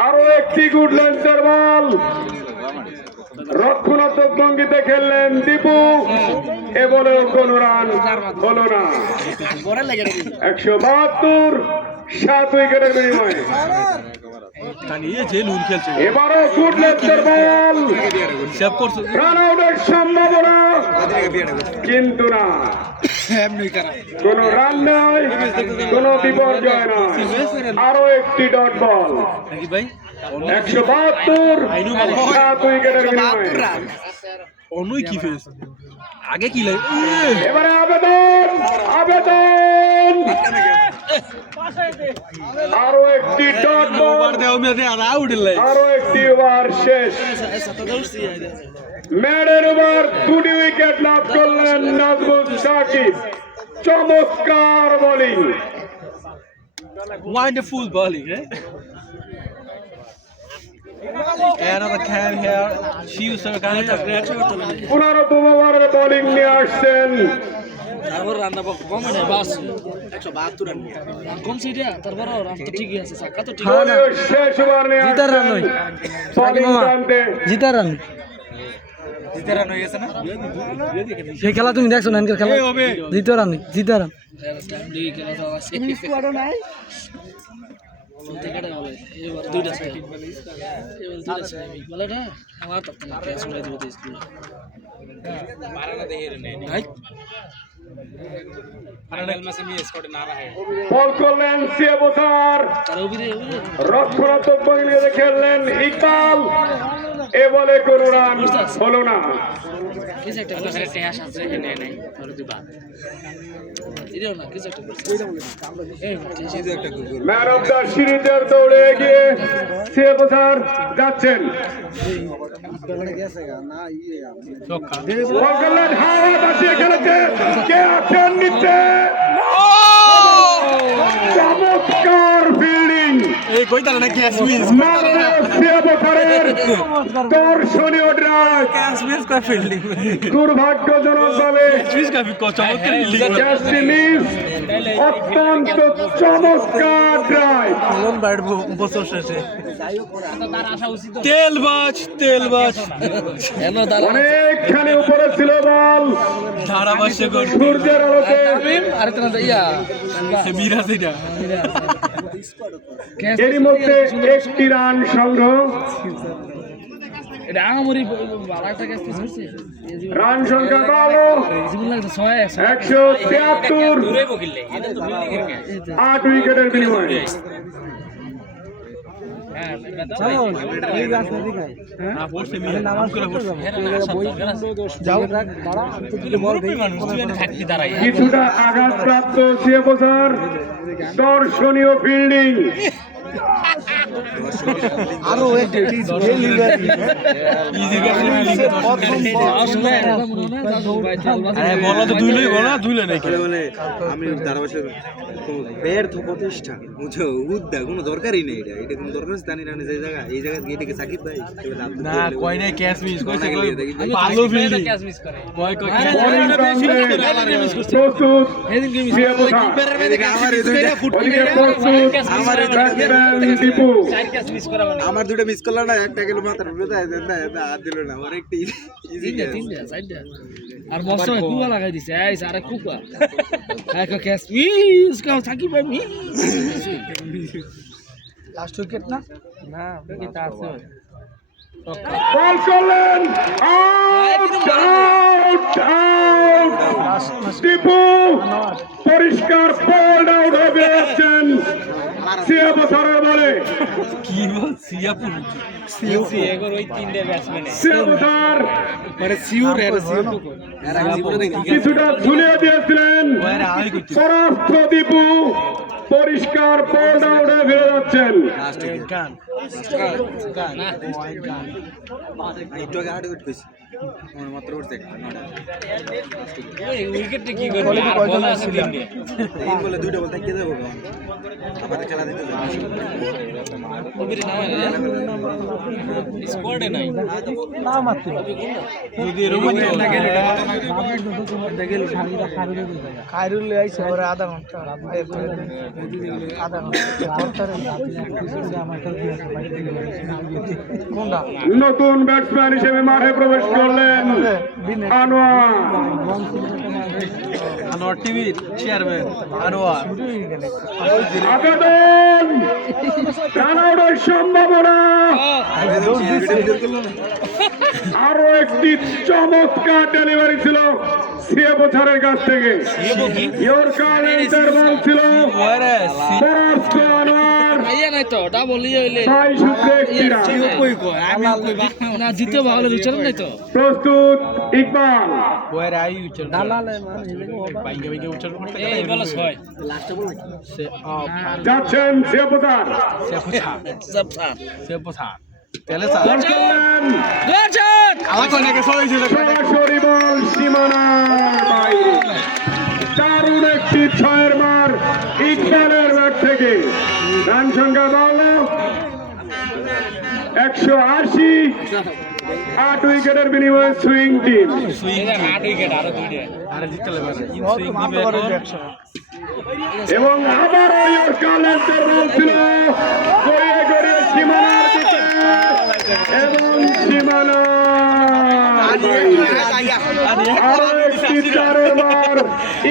আরো একটি গুড লেন্থের বল, রক্ষণাত্মক ভঙ্গিতে খেললেন দীপু। এ বলেও কোনো রান হলো না। 172, 7 উইকেটের বিনিময়ে কানিয়ে যে নুন খেলছে এবারও গুড লেন্থের বল, সেভ করছে রান আউটের সম্ভাবনা কিন্তু না, কোনো রান নয়, কোনো বিপর্যয় নয়। আরো একটি ডট বল, নাকি ভাই 172, 7 উইকেটের বিনিময়ে অনুই কি ফেস আগে কি লাগে এবারে আবেদন, আবেদন, আরো একটি ডট বল, ওভার দেও মেতে আর আউট লাই আরো একটি ওভার শেষ। ম্যাডের ওভার 2টি উইকেট লাভ করলেন নাজমুল সাকিব। চমৎকার bowling. Wonderful bowling another can here shields are kind of 15তম ওভারের বোলিং নিয়ে আসছেন তারপর রান্না কম নেই বাস 172 রান কম সিটা তারপর রান তো ঠিকই আছে সাকা তো ঠিক দলীয় শেষ ওভার নিয়ে জিতার রান নয়। বোলিং প্রান্তে জিতার রান সেই খেলা তুমি দেখছো নানকের খেলা জিতার রান জিতার রান লিগ খেলা তো আছে থেকে বলে এবার দুইটা আছে এবার দুইটা আছে বলে না আমার তো না ক্যাচ হয়ে দিতে স্কুল বারানা দেখে রে ভাই ফাইনাল ম্যাচে আমি স্কোর না রাখে বল করলেন সিয়াবসার, তার ওবিরে রক্ষণাত্মক ভঙ্গিতে খেললেন ইকবাল। এ বলে কোনো রান হলো না। কিছু একটা করে টেহাস আছে এনে নাই আর দুই বাদ এটাও না কিছু একটা করছে এই কিছু একটা ম্যান অফ দ্য সিরিজের দৌড়ে এগিয়ে সিয়াবসার যাচ্ছেন। বল করলেন, হাওয়া বাঁচিয়ে খেলেছে, কে আছেন নিচে, চমৎকার ফিল্ডিং। এই কই তারা নাকি মিস সিয়াবসারের দর্শনীয় ড্রাইভ দুর্ভাগ্যজনকভাবে ক্যাচটি মিস। অত্যন্ত চমৎকার ড্রাইভ। অনেকখানি উপরে ছিল বল, সূর্যের আলোতে এরই মধ্যে একটি রান সংগ্রহ। রান সংখ্যা ভালো 173, 8 উইকেটের বিনিময়ে। কিছুটা আঘাতপ্রাপ্ত সিএফওসার, দর্শনীয় ফিল্ডিং। আমি ধারাবাহিক ব্যর্থ প্রতিষ্ঠা বুঝো উদ্যোগ কোনো দরকারই নেই। এটা কোনো দরকার আছে জানি না যে জায়গা এই জায়গা গিয়ে থেকে সাকিব ভাই না কই নাই ক্যাচ মিস কইছে ভালো ফিল্ডিং কই কই প্রস্তুত সিএফওসার, দীপু। আমার দুটো মিস করলো না, একটা গেল মাথার উপরে হাত দিল না। আমার একটা ইজি আর বস কুয়া লাগাই দিছে এই সারা কুয়া এক ক্যাচ মিস কাও থাকি ভাই মি লাস্ট উইকেট না এটা আছে বল করলেন, আউট আউট আউট। দীপু পরিষ্কার বল আউট হয়ে যাচ্ছেন সিএফওসারের বলে। কি বল সিয়াপুর এগোর ওই তিনটে ব্যাটসম্যান সিএফওসার মানে সিউর কিছুটা ঝুলিয়ে দিয়েছিলেন পরাস্ত দীপু। পরিষ্কার বল আউট হয়ে ফিরে যাচ্ছেন। একটু আগে 8 উইকেট পেয়েছি মাত্র উঠছে উইকেটটা কি করবে আর বল আছে তিনটে এই বলে দুইটা বল থাকিয়ে যাবো আমাদের খেলা দিতে ওবিরে না স্কোয়াডে নাই না মারতে যদি এরকম খায়রুল আইছে ওরা আধা ঘন্টা কোনটা নতুন ব্যাটসম্যান হিসেবে মাঠে প্রবেশ করলেন আনোয়ার। আনোয়ার টিভির চেয়ারম্যান আনোয়ার আবেদন রান আউটের সম্ভাবনা। আরো একটি চমৎকার ডেলিভারি ছিল সিএফওসারের কাছ থেকে। ইয়র্কার ইন্টারভাল ছিল পরাস্ত আনোয়ার। ভাইয়া নাই তো ডাবল হইলে 6 সূত্রে একটি রান। না জিতে ভালো বিচার নাই তো প্রস্তুত ইকবাল। ওয়ার আই উচ্চার দালালে বাইকে বাইকে উচ্চার করতে এই বল 6 সে যাচ্ছেন সিএফওসার। সে পোছা তেলে সা বল করলেন, গর্জন আলা কোন নাকি সরাইছে সরাসরি বল সীমানার বাইরে। দারুণ একটি 6-এর মার ইকবালের ব্যাট থেকে। রান সংখ্যা ভালো 180, 8 উইকেটের বিনিময়ে সুইং টিম। এটা 8 উইকেট আরো দুইটা আরে জিততে লাগবে ইনসুইং দিবে এবং আবার ইয়র্কারের বল ছিল গড়িয়ে গড়িয়ে সীমানার দিকে এবং সীমানা আরো একটি 4-এর মার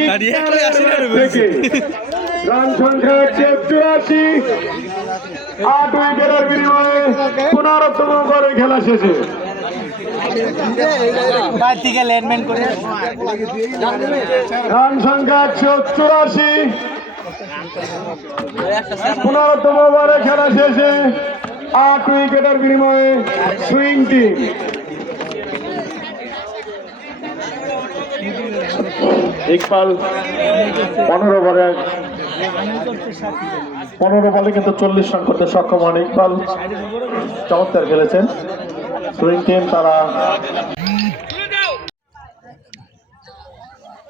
ইকবালের ব্যাট থেকে। রান সংখ্যা 184, 8 উইকেটের বিনিময়ে 15তম ওভারে খেলা শেষে। রান সংখ্যা 184, 15তম ওভারে খেলা শেষে 8 উইকেটের বিনিময়ে সুইং টিম। ইকবাল 15 বলে কিন্তু 40 রান করতে সক্ষম হন ইকবাল। চমৎকার খেলেছেন সুইং টিম। তারা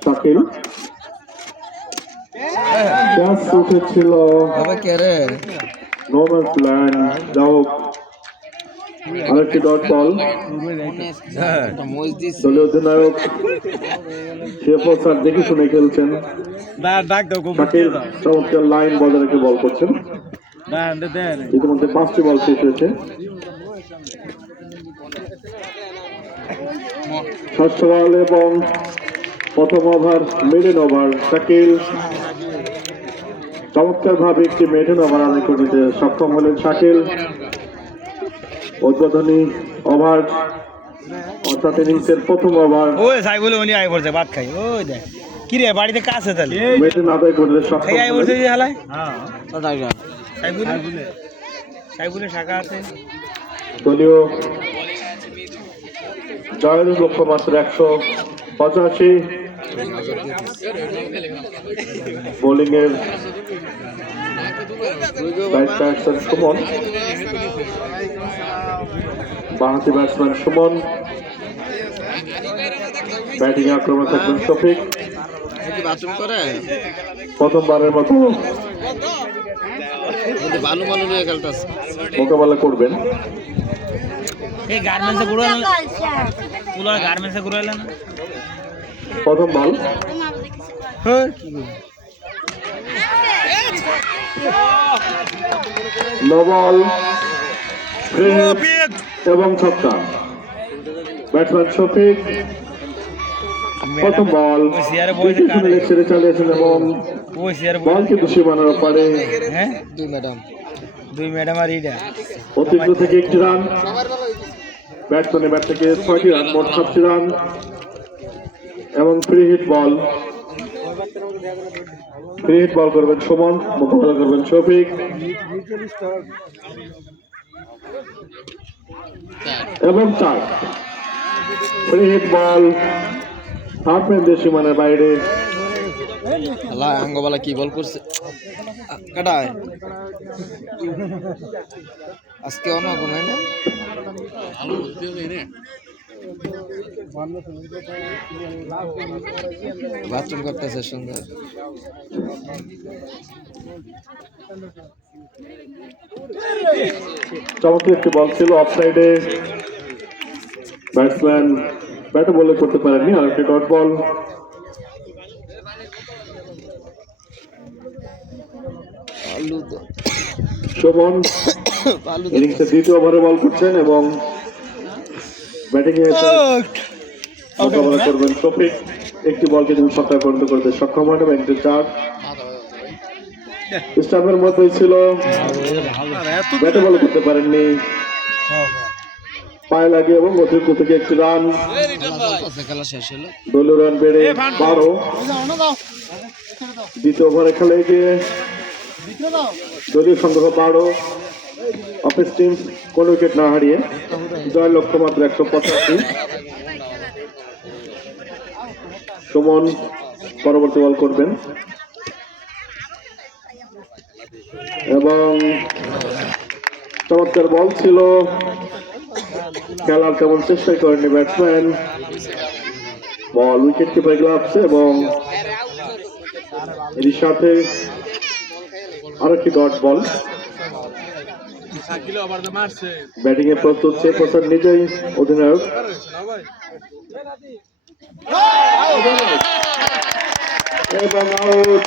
শাকিল ক্যাচ উঠেছিল নো ম্যানস ল্যান্ড। যাও আরেকটি ডট বল। দলীয় অধিনায়ক শেফও স্যার দেখে শুনে খেলছেন। শাকিল চমৎকার লাইন বজায় রেখে বল করছেন। ইতিমধ্যে 5টি বল শেষ হয়েছে। ষষ্ঠ বল এবং প্রথম ওভার মিডল ওভার। শাকিল চমৎকার ভাবে একটি মিডল ওভার আদায় করে দিতে সক্ষম হলেন। শাকিল উদ্বোধনী ওভার অর্থাৎ ইনিংসের প্রথম ওভার ওই সাই বলে উনি আই পড়ছে ভাত খাই ওই দেখ কি রে বাড়িতে কাজ আছে তাহলে মিডল আদায় করতে সক্ষম আই পড়ছে হলেন। যে হালাই সাইবুলে শাখা আছে দলীয় জয়ের লক্ষ্যমাত্রা 185। বোলিং এর ব্যাটসম্যান সুমন, বাঁহাতি ব্যাটসম্যান সুমন, ব্যাটিং আক্রমণ থাকবেন শফিক। প্রথমবারের মতো মোকাবেলা করবেন। এই গার্মেন্টসে ঘুরাইলেন প্রথম বল নো বল এবং ছক্কা। ব্যাটসম্যান শফিক প্রথম বল ছেড়ে চালিয়েছেন এবং বল কিন্তু সীমানার পারে হ্যাঁ দুই ম্যাডাম আর এইটা অতিরিক্ত থেকে 1টি রান। ব্যাটসম্যানের ব্যাট থেকে 6টি রান, মোট 7টি রান এবং ফ্রি হিট বল। ফ্রি হিট বল করবেন সুমন, মোকাবেলা করবেন শফিক এবং 4 ফ্রি হিট বল হাফ রেঞ্জের সীমানার বাইরে। আঙ্গবালা কি বল করছে কাটায় আজকে অন্য ঘুমায় না বাথরুম করতেছে সুন্দর। চমৎকার একটি বল ছিল অফ সাইডে, ব্যাটসম্যান ব্যাটে বলে করতে পারেননি। আর একটি ডট বল। সুমন ইনিংসের 2য় ওভারে বল করছেন এবং ব্যাটিং এ মোকাবেলা করবেন শফিক। একটি বলকে তিনি ছক্কায় পরিণত করতে সক্ষম হন এবং 4 স্টাম্পের মধ্যেই ছিল, ব্যাটে বল করতে পারেননি, পায়ে লাগে এবং অতিরিক্ত থেকে 1টি রান। দলীয় রান বেড়ে 12। 2য় ওভারে খেলে গিয়ে দলীয় সংগ্রহ 12। অফিস টিম কোন উইকেট না হারিয়ে জয়ের লক্ষ্যমাত্রা 185। সুমন পরবর্তী বল করবেন এবং চমৎকার বল ছিল, খেলার তেমন চেষ্টা করেননি batsman. Ball wicket keeper gloves এবং এর সাথে আরেকটি ডট বল। ব্যাটিং এ প্রস্তুত শেফ নিজেই অধিনায়ক এবং আউট।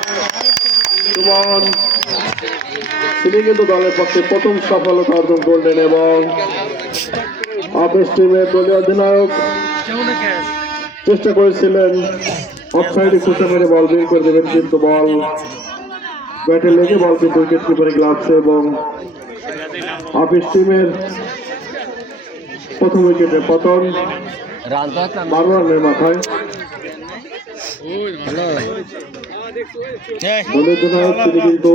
সুমন তিনি কিন্তু দলের পক্ষে প্রথম সফলতা অর্জন করলেন এবং অফিস টিমের দলীয় অধিনায়ক চেষ্টা করেছিলেন অফসাইডে খুঁজে মেরে বল বের করে দেবেন, কিন্তু বল ব্যাটে লেগে বল কিন্তু উইকেট কিপারে গ্লাভসে এবং অফিস টিমের প্রথম উইকেটে পতন 12 রানের মাথায়। দলের অধিনায়ক তিনি কিন্তু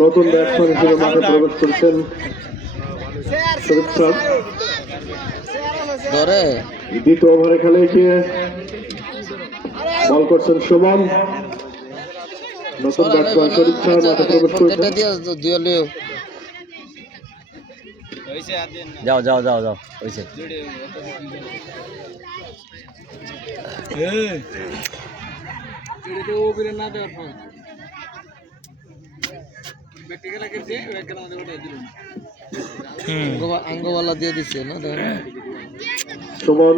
নতুন ব্যাটসম্যান হিসেবে মাঠে প্রবেশ করছেন শরীফ স্যার। 2য় ওভারে খেলে গিয়ে বল করছেন সুমন। নতুন ব্যাটসম্যান শরীফ স্যার মাঠে প্রবেশ করছেন। যাও যাও যাও যাও হইছে আঙ্গওয়ালা দিয়ে দিচ্ছে না সুমন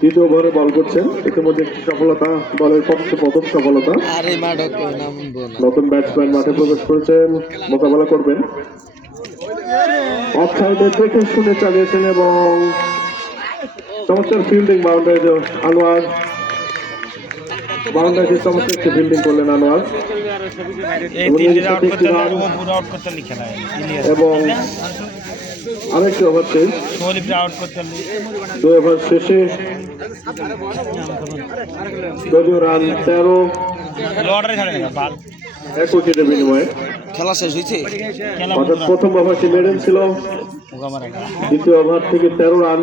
দ্বিতীয় ওভারে বল করছেন, ইতিমধ্যে একটি সফলতা, বলের পক্ষে প্রথম সফলতা। আরে মাডক নামবো না নতুন ব্যাটসম্যান মাঠে প্রবেশ করেছেন, মোকাবেলা করবেন। অফ সাইডে দেখে শুনে চালিয়েছেন এবং চমৎকার ফিল্ডিং বাউন্ডারি আনোয়ার, বাউন্ডারি চমৎকার একটি ফিল্ডিং করলেন আনোয়ার এবং আরেকটি ওভার শেষ। 2 ওভার শেষে দলীয় রান 13, 1 উইকেটের বিনিময়ে। খেলা শেষ হয়েছে অর্থাৎ প্রথম ওভারটি মেডেন ছিল, দ্বিতীয় ওভার থেকে 13 রান,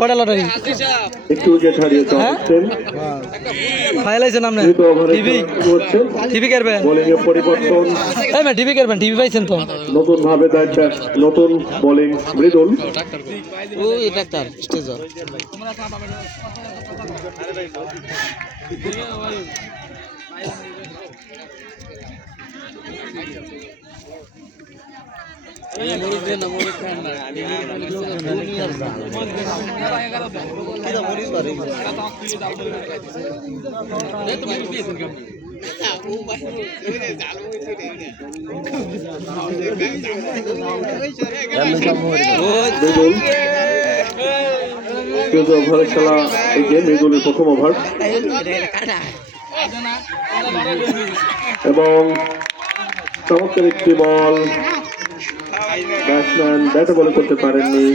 কটা লটারি 1 উইকেট হারিয়ে চলেছেন। ফাইলাইছেন আপনি তৃতীয় ওভারে হচ্ছে টিভি করবেন বোলিং এর পরিবর্তন, এই মে টিভি করবেন টিভি পাইছেন তো নতুন ভাবে দায়িত্ব, নতুন বোলিং মৃদুল। ওই ডাক্তার স্টেজর মৃদুল তৃতীয় ওভারে খেলা, এই যে মৃদুলের প্রথম ওভার এবং চমৎকার একটি বল, ব্যাটসম্যান ব্যাটে বলে করতে পারেননি।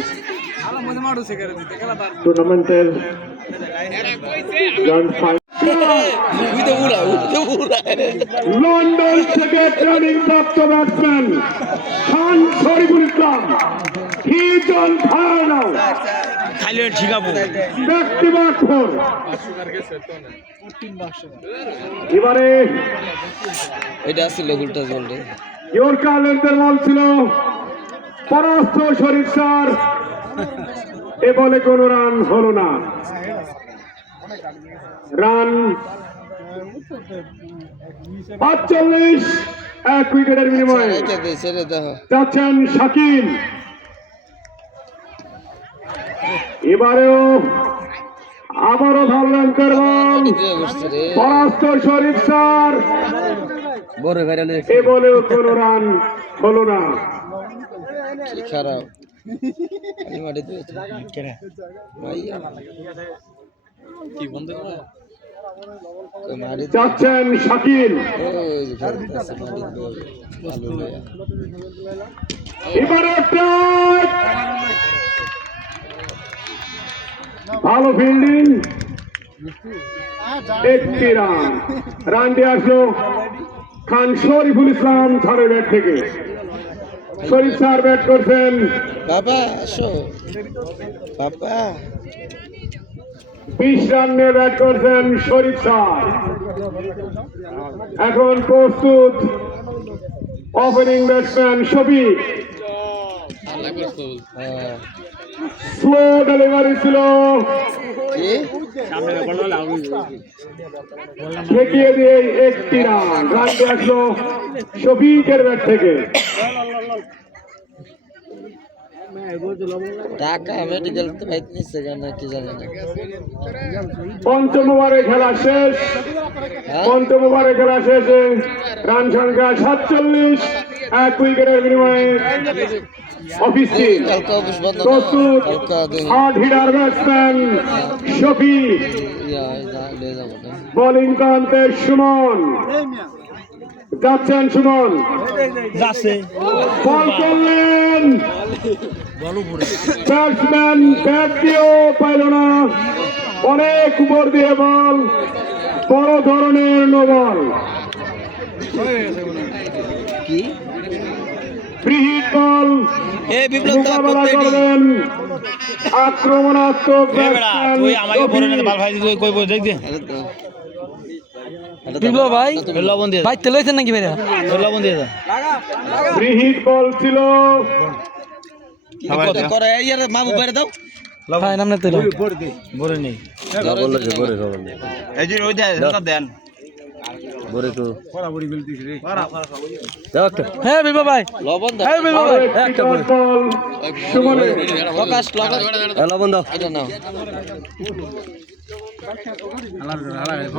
টুর্নামেন্টের গ্র্যান্ড ফাইনাল লন্ডন থেকে ট্রেনিং প্রাপ্ত batsman Khan Shariful Islam, he's on fire now, ব্যক্তিগত ফোর। এবারে এটা ছিল উল্টা বলতে ইয়র্কার লেন্থের বল ছিল, পরাস্ত শরীফ স্যার, এ বলে কোনো রান হলো না। রান 45, 1 উইকেটের বিনিময়ে ছেড়ে দেখো যাচ্ছেন শাকিল। এবারেও আবারও ধরলেন বল, পরাস্ত শরীফ স্যার, বড় ভাইরালে এ বলেও কোনো রান হলো না। কি খারাপ এই মাঠে কি বন্ধ করে যাচ্ছেন শাকিল। এবারে ভালো ফিল্ডিং, 1টি রান। রানটি আসলো খান শরীফুল ইসলাম স্যারের ব্যাট থেকে। শরীফ স্যার ব্যাট করছেন, বাবা আসো বাবা 20 রান নিয়ে ব্যাট করছেন শরীফ স্যার। এখন প্রস্তুত opening batsman Shafiq. Slow delivery ছিল, ঠেকিয়ে দিয়ে 1টি রান। রানটি আসলো শফিকের ব্যাট থেকে। ঢাকা মেডিকেল তো ভাই নিচ্ছে কেন কি জানি না পঞ্চম ওভারে খেলা শেষ, পঞ্চম ওভারে খেলা শেষে রান সংখ্যা 47, 1 উইকেটের বিনিময়ে অফিস টিম কালকে অফিস বন্ধ প্রস্তুত। Hard hitter batsman Shafiq, bowling প্রান্তে সুমন। যাচ্ছেন সুমন, বল করলেন, ব্যাটসম্যান ব্যাট দিয়েও পাইল না, অনেক উপর দিয়ে বল, বড় ধরনের নো বল। ফ্রি হিট বল মোকাবেলা করবেন আক্রমণাত্মক ব্যাটসম্যান বিপ্লব ভাই ভাই তেল হয়েছেন নাকি ভাইরা ফ্রি হিট বল ছিল, করে ইয়ার মামু বেরে দাও ভাই নামনে তো বলে নেই বললো যে বলে খবর নেই এই যে ওই দেন বলে তো দাও একটা হ্যাঁ বিবা ভাই লবণ দাও হ্যাঁ বিবা ভাই একটা বল সুমনের প্রকাশ লবণ লবণ দাও এটা নাও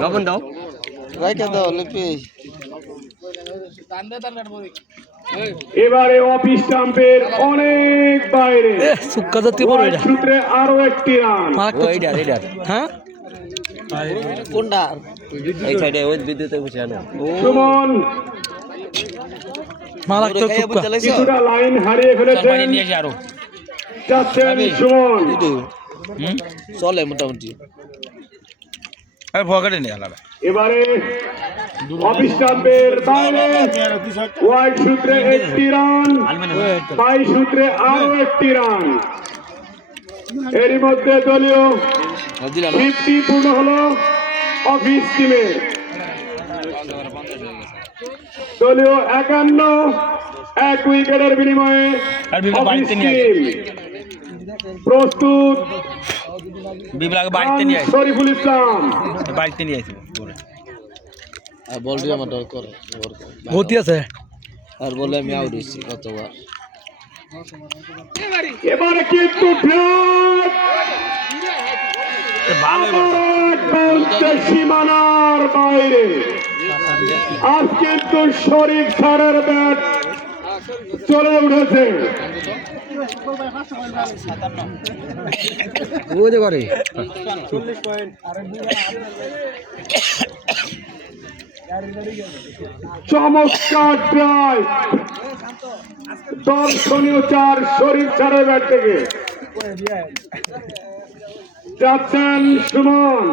লবণ দাও রাইখা দাও লিপি এবারে অফিস স্টাম্পের অনেক বাইরে সুক্কা জাতীয় বড় এটা সূত্রে আরো একটি রান এইটা এইটা হ্যাঁ কোনটা এই সাইডে ওই বিদ্যুতে বসে আনো সুমন মারাত্মক সুক্কা কিছুটা লাইন হারিয়ে ফেলেছেন যাচ্ছেন সুমন চলে মোটামুটি এবারে অফিস স্টাম্পের বাইরে ওয়াইড সূত্রে একটি রান বাই সূত্রে আরো একটি রান এরই মধ্যে দলীয় 50 পূর্ণ হলো অফিস টিমের দলীয় 51 এক উইকেটের বিনিময়ে অফিস টিম প্রস্তুত শরীফুল ইসলাম আর বলটি আমার দরকার গতি আছে আর বলে আমি আউট হইছি কতবার এবারে কিন্তু সীমানার বাইরে আজ কিন্তু শরীফ স্যারের ব্যাট চলে উঠেছে করে চমৎকার ট্রাই দর্শনীয় 4 শরীফ স্যারের ব্যাট থেকে যাচ্ছেন সুমন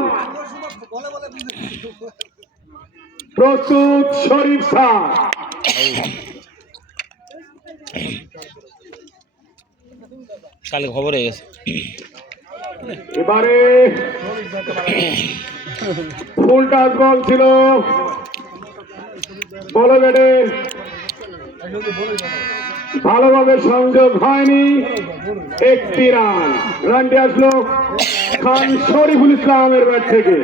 প্রস্তুত শরীফ স্যার কালে খবর হয়ে গেছে এবারে ফুল টাচ বল ছিল বলে বেড়ে ভালোভাবে সংযোগ হয়নি একটি রানটি আসলো খান শরীফুল ইসলামের ব্যাট থেকে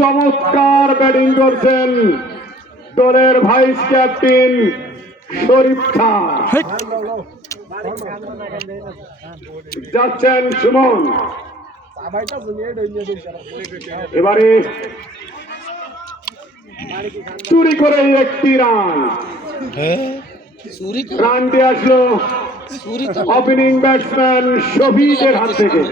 চমৎকার ব্যাটিং করছেন দলের ভাইস ক্যাপ্টেন শরীফ খান যাচ্ছেন সুমন এবারে চুরি করে একটি রানটি আসলো ওপেনিং ব্যাটসম্যান শফিকের হাত থেকে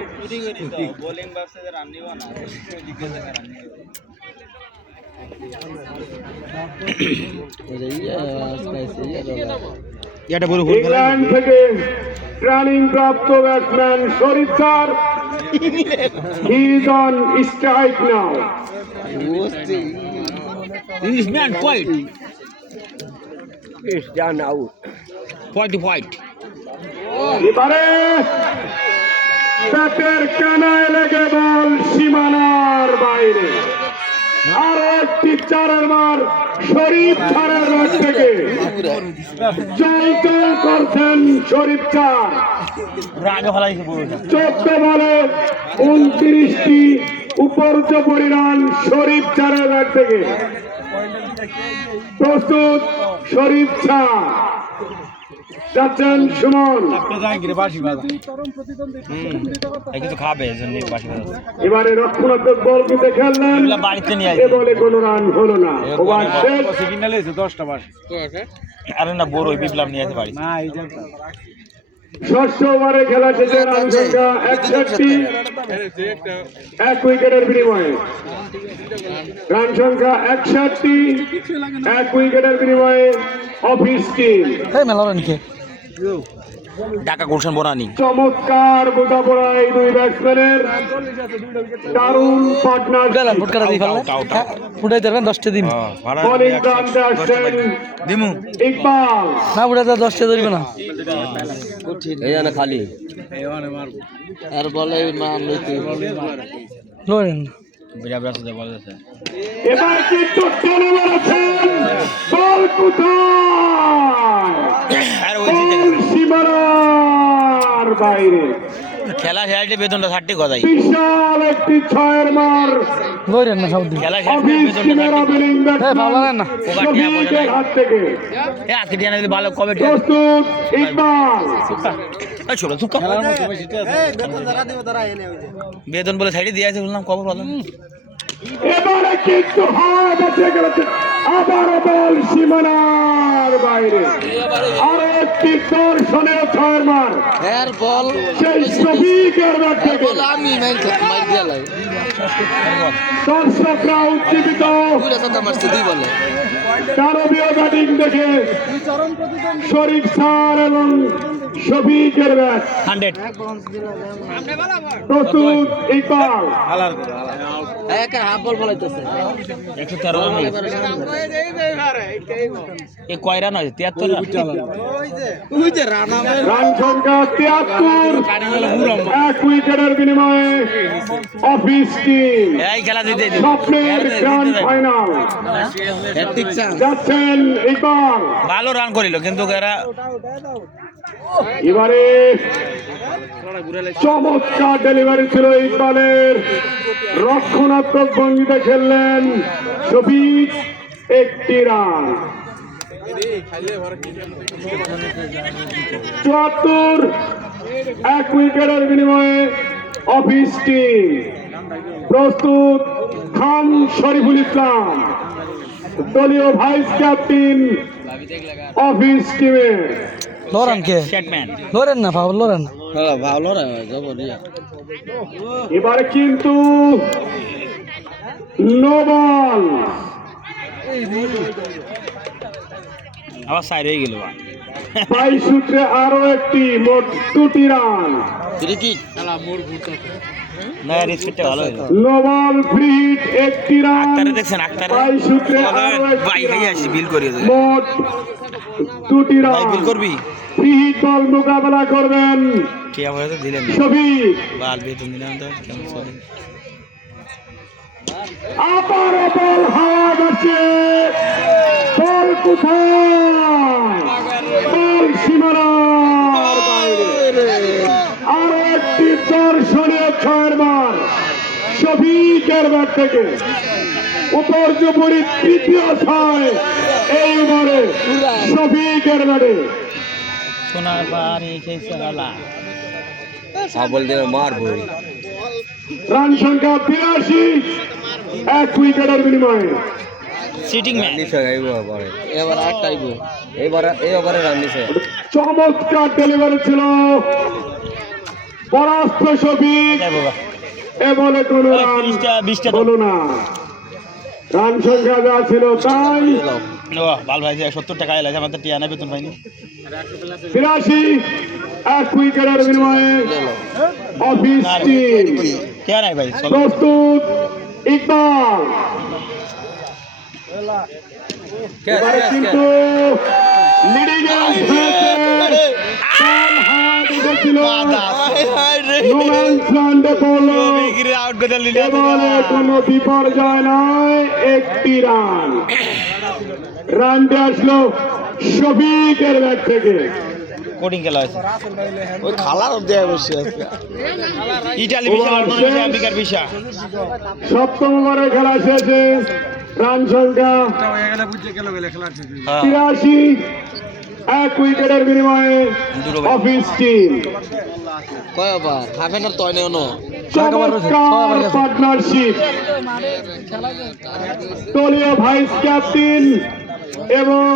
ইংল্যান্ড থেকে রানিং প্রাপ্ত batsman Sharif sir he is on strike now এবারে ব্যাটের কানায় লেগে বল সীমানার বাইরে আরো একটি 4 বার শরীফ স্যারের ব্যাট থেকে জল করছেন শরীফ স্যার 14 বলে 29টি উপর্যুপরি রান শরীফ স্যারের ব্যাট থেকে প্রস্তুত শরীফ স্যার যাচ্ছেন সুমন এবারে রক্ষণাত্মক বল কিন্তু খেললেন এ বলে কোনো রান হলো না ওভার শেষ ষষ্ঠ ওভারে খেলা শেষে রান সংখ্যা 61 এক উইকেটের বিনিময়ে রান সংখ্যা 61 এক উইকেটের বিনিময়ে অফিস টিম ঢাকা গুলশান বনানী চমৎকার বোঝাপড়ায় দুই ব্যাটসম্যানের দারুণ পার্টনারশিপ বোলিং প্রান্তে আসছেন ইকবাল না উড়ে 10টা ধরবে না এই না খালি আর বলে মান লইতে লোন এবার কিন্তু টেনে মেরেছেন বল কোথায় সীমানার সীমানার বাইরে খেলা খেলাটি বেতনটা 60 গজাই বিশাল একটি 6-এর মার লইরেন না সব দিন খেলা অফিস টিমের ওপেনিং ভাবলেন না শফিকের হাত থেকে এ আজকে টিয়া যদি ভালো কবে প্রস্তুত ইকবাল ছোট চুপ বেতন বলে সাইডে দিয়ে আছে বললাম কবে বললাম এবারে কিন্তু হয় বেঁচে গেছে আবারও বল সীমানার বাইরে আরো একটি দর্শনীয় 6-এর মার এর বল সেই শফিকের ব্যাট থেকে আমি মাইর দিয়ালাই দর্শকরা উজ্জীবিত মারছে দুই বলে দানবীয় ব্যাটিং দেখে শরীফ স্যার এবং শফিকের ব্যাট 100 প্রস্তুত ইকবাল এক হাফ বল বলাইতেছে 113 রান এ কয় রান হয় 73 রান রান সংখ্যা 73 এক উইকেটের বিনিময়ে অফিস টিম এই খেলা জিতে স্বপ্নের গ্র্যান্ড ফাইনাল যাচ্ছেন ইকবাল ভালো রান করিল কিন্তু এরা এবারে চমৎকার ডেলিভারি ছিল ইকবালের রক্ষণাত্মক ভঙ্গিতে খেললেন শফিক একটি রান 74 এক উইকেটের বিনিময়ে অফিস টিম প্রস্তুত খান শরীফুল ইসলাম দলীয় ভাইস ক্যাপ্টেন অফিস টিমের লরেন কে সেটম্যান লরেন না ভাব লরেন এবারে কিন্তু নো বল আবার সাইড হয়ে গেল 22 সূত্রে আরো একটি মোট 2টি রান না রিসপেক্টটা ভালো হলো নো বল ফ্রি হিট একটি রান আক্তারে দেখছেন আক্তারে 22 সূত্রে আরো ভাই একটি খাই আসি বিল করিয়ে দেবে মোট 2টি রান ভাই বিল করবি ফ্রি হিট বল মোকাবেলা করবেন কে আমার তো দিলেন শফিক বাল বেতন দিলাম তো কেমন চলে আবার বল হাওয়া যাচ্ছে বল কোথায় বল সীমানার বাইরে আরো একটি দর্শনীয় 6-এর মার শফিকের ব্যাট থেকে উপর্যুপরি তৃতীয় 6 এই ওভারে শফিকের ব্যাটে সোনার পানি খেয়েছে গালা বল দিলে মার ভরি রান সংখ্যা 82 এক উইকেটের বিনিময়ে সিটিং ম্যান নিছে এবারে এবার আটটা আইবো এই ওভারে রান নিছে চমৎকার ডেলিভারি ছিল পরাস্ত শফিক এবারে কোন রান 20টা হলো না রান সংখ্যা যা ছিল তাই বাল ভাই 70 টাকা এলাকা আমাদের টিয়ানা বেতন পাইনি 82 এক উইকেটের বিনিময়ে অফিস টিম কে নাই ভাই প্রস্তুত ইকবাল এবারে কিন্তু লিডিং কোনো বিপর্যয় নয় একটি রান রানটি আসলো শফিকের ব্যাট থেকে কোডিং খেলা হয়েছে ওই খালার দেয়া বসে আছে ইটালি বিশাল আমেরিকার বিশাল সপ্তম ওভারে খেলা শেষে রান সংখ্যা 83 এক উইকেটের বিনিময়ে অফিস টিম কয়বার হাফেনার তয় নেও না চমৎকার পার্টনারশিপ দলীয় ভাইস ক্যাপ্টেন এবং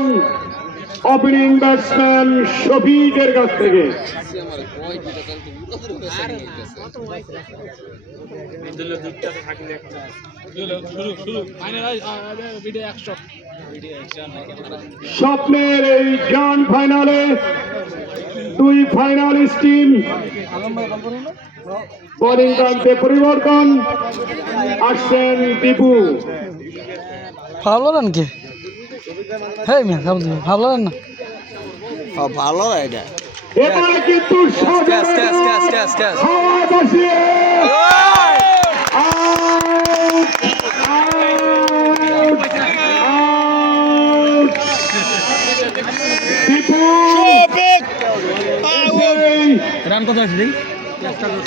ওপেনিং ব্যাটসম্যান শফিকের কাছ থেকে স্বপ্নের এই গ্র্যান্ড ফাইনালে দুই ফাইনালিস্ট টিম বোলিং প্রান্তে পরিবর্তন আসছেন দীপু ভাবলেন কে হ্যাঁ মিয়া ভাবলেন না ভালো এটা এবারে কিন্তু হাওয়া বসিয়ে দীপু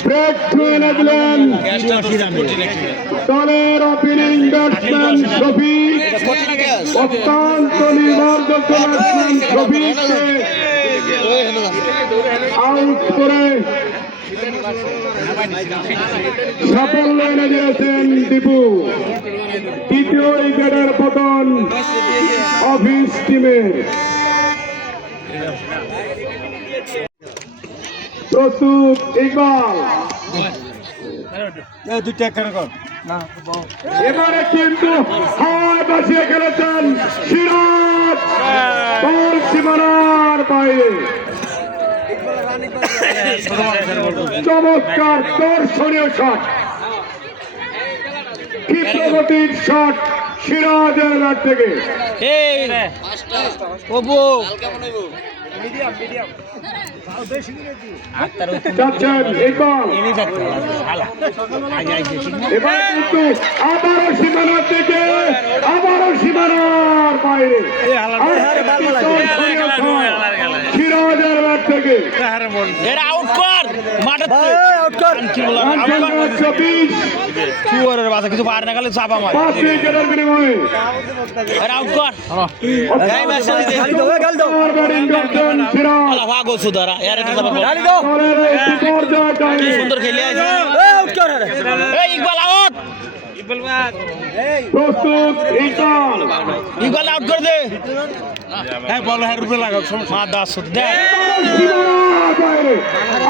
ব্রেক ছুঁয়ে দিলেন দলের ওপেনিং ব্যাটসম্যান শফিক, অত্যন্ত নির্ভরযোগ্য ব্যাটসম্যান শফিককে আউট করে সাফল্য এনে দিয়েছেন দীপু। দ্বিতীয় উইকেটের পতন অফিস টিমের। প্রস্তুত ইকবাল, এবারে কিন্তু হাওয়ায় বাঁচিয়ে খেলেছেন সিরাজ, বল সীমানার বাইরে। চমৎকার দর্শনীয় শট, ক্ষিপ্রগতির শট সিরাজের ব্যাট থেকে। যাচ্ছেন ইকবাল, এবার কিন্তু আবারও সীমানার দিকে, আবারও সীমানার বাইরে। সিরাজের ব্যাট থেকে কিছু পারে না, খালি চাপা মার 5 উইকেটের বিনিময়ে আউট কর ব্যাটিং করছেন সিরাজ। সুন্দর খেলে আছে ইকবাল আউট, প্রস্তুত ইকবাল, ইকবাল আউট করে দে। বল হ্যাঁ রুপে লাগা মা 10 দে বাইরে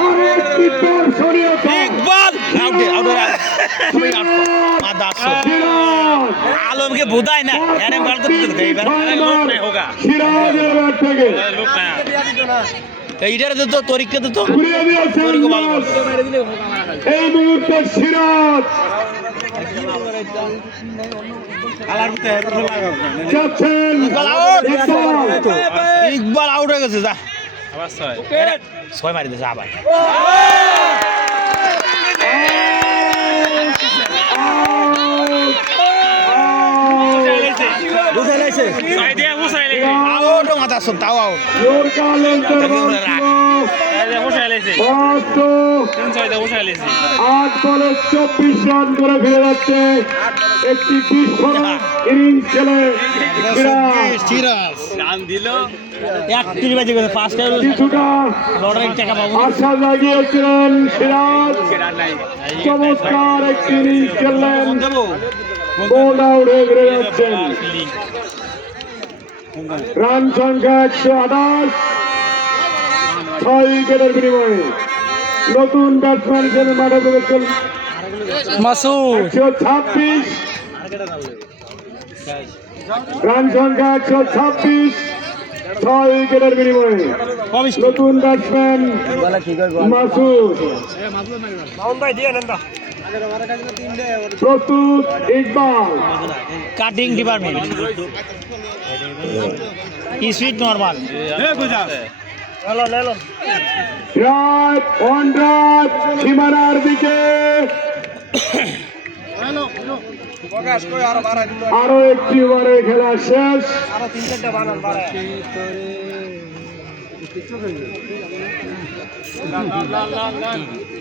আরেকটি দর্শনীয় শট। ইকবাল আউট আউট মা 10 আলমকে বোধায় না এর বল করতে দে এবার লোক নাই হোগা সিরাজের ব্যাট থেকে এইটার তো তরিককে তো ঘুরিয়ে দিয়েছেন বল। এই মুহূর্তে সিরাজ যাচ্ছেন ইকবাল আউট হয়ে গেছে যা ছয় মারি দিয়েছে আবার আউট মাথা শুন তাও আউট আট বলে 24 রান করে ফিরে যাচ্ছে একটি বিস্ফোরক ইনিংস খেলে কিছুটা আশা জাগিয়েছিলেন সিরাজ। চমৎকার একটি ইনিংস খেললেন, বোল্ড আউট হয়ে ফিরে যাচ্ছেন। রান সংখ্যা 128, 6 উইকেটের বিনিময়ে নতুন ব্যাটসম্যান হিসেবে মাঠে প্রবেশ করলেন মাসুদ। 126, রান সংখ্যা 126, 6 উইকেটের বিনিময়ে নতুন ব্যাটসম্যান মাসুদ। প্রস্তুত Iqbal, cutting department speed normal রাত অন রাত সীমানার দিকে আরো একটি ওভারে খেলা শেষ।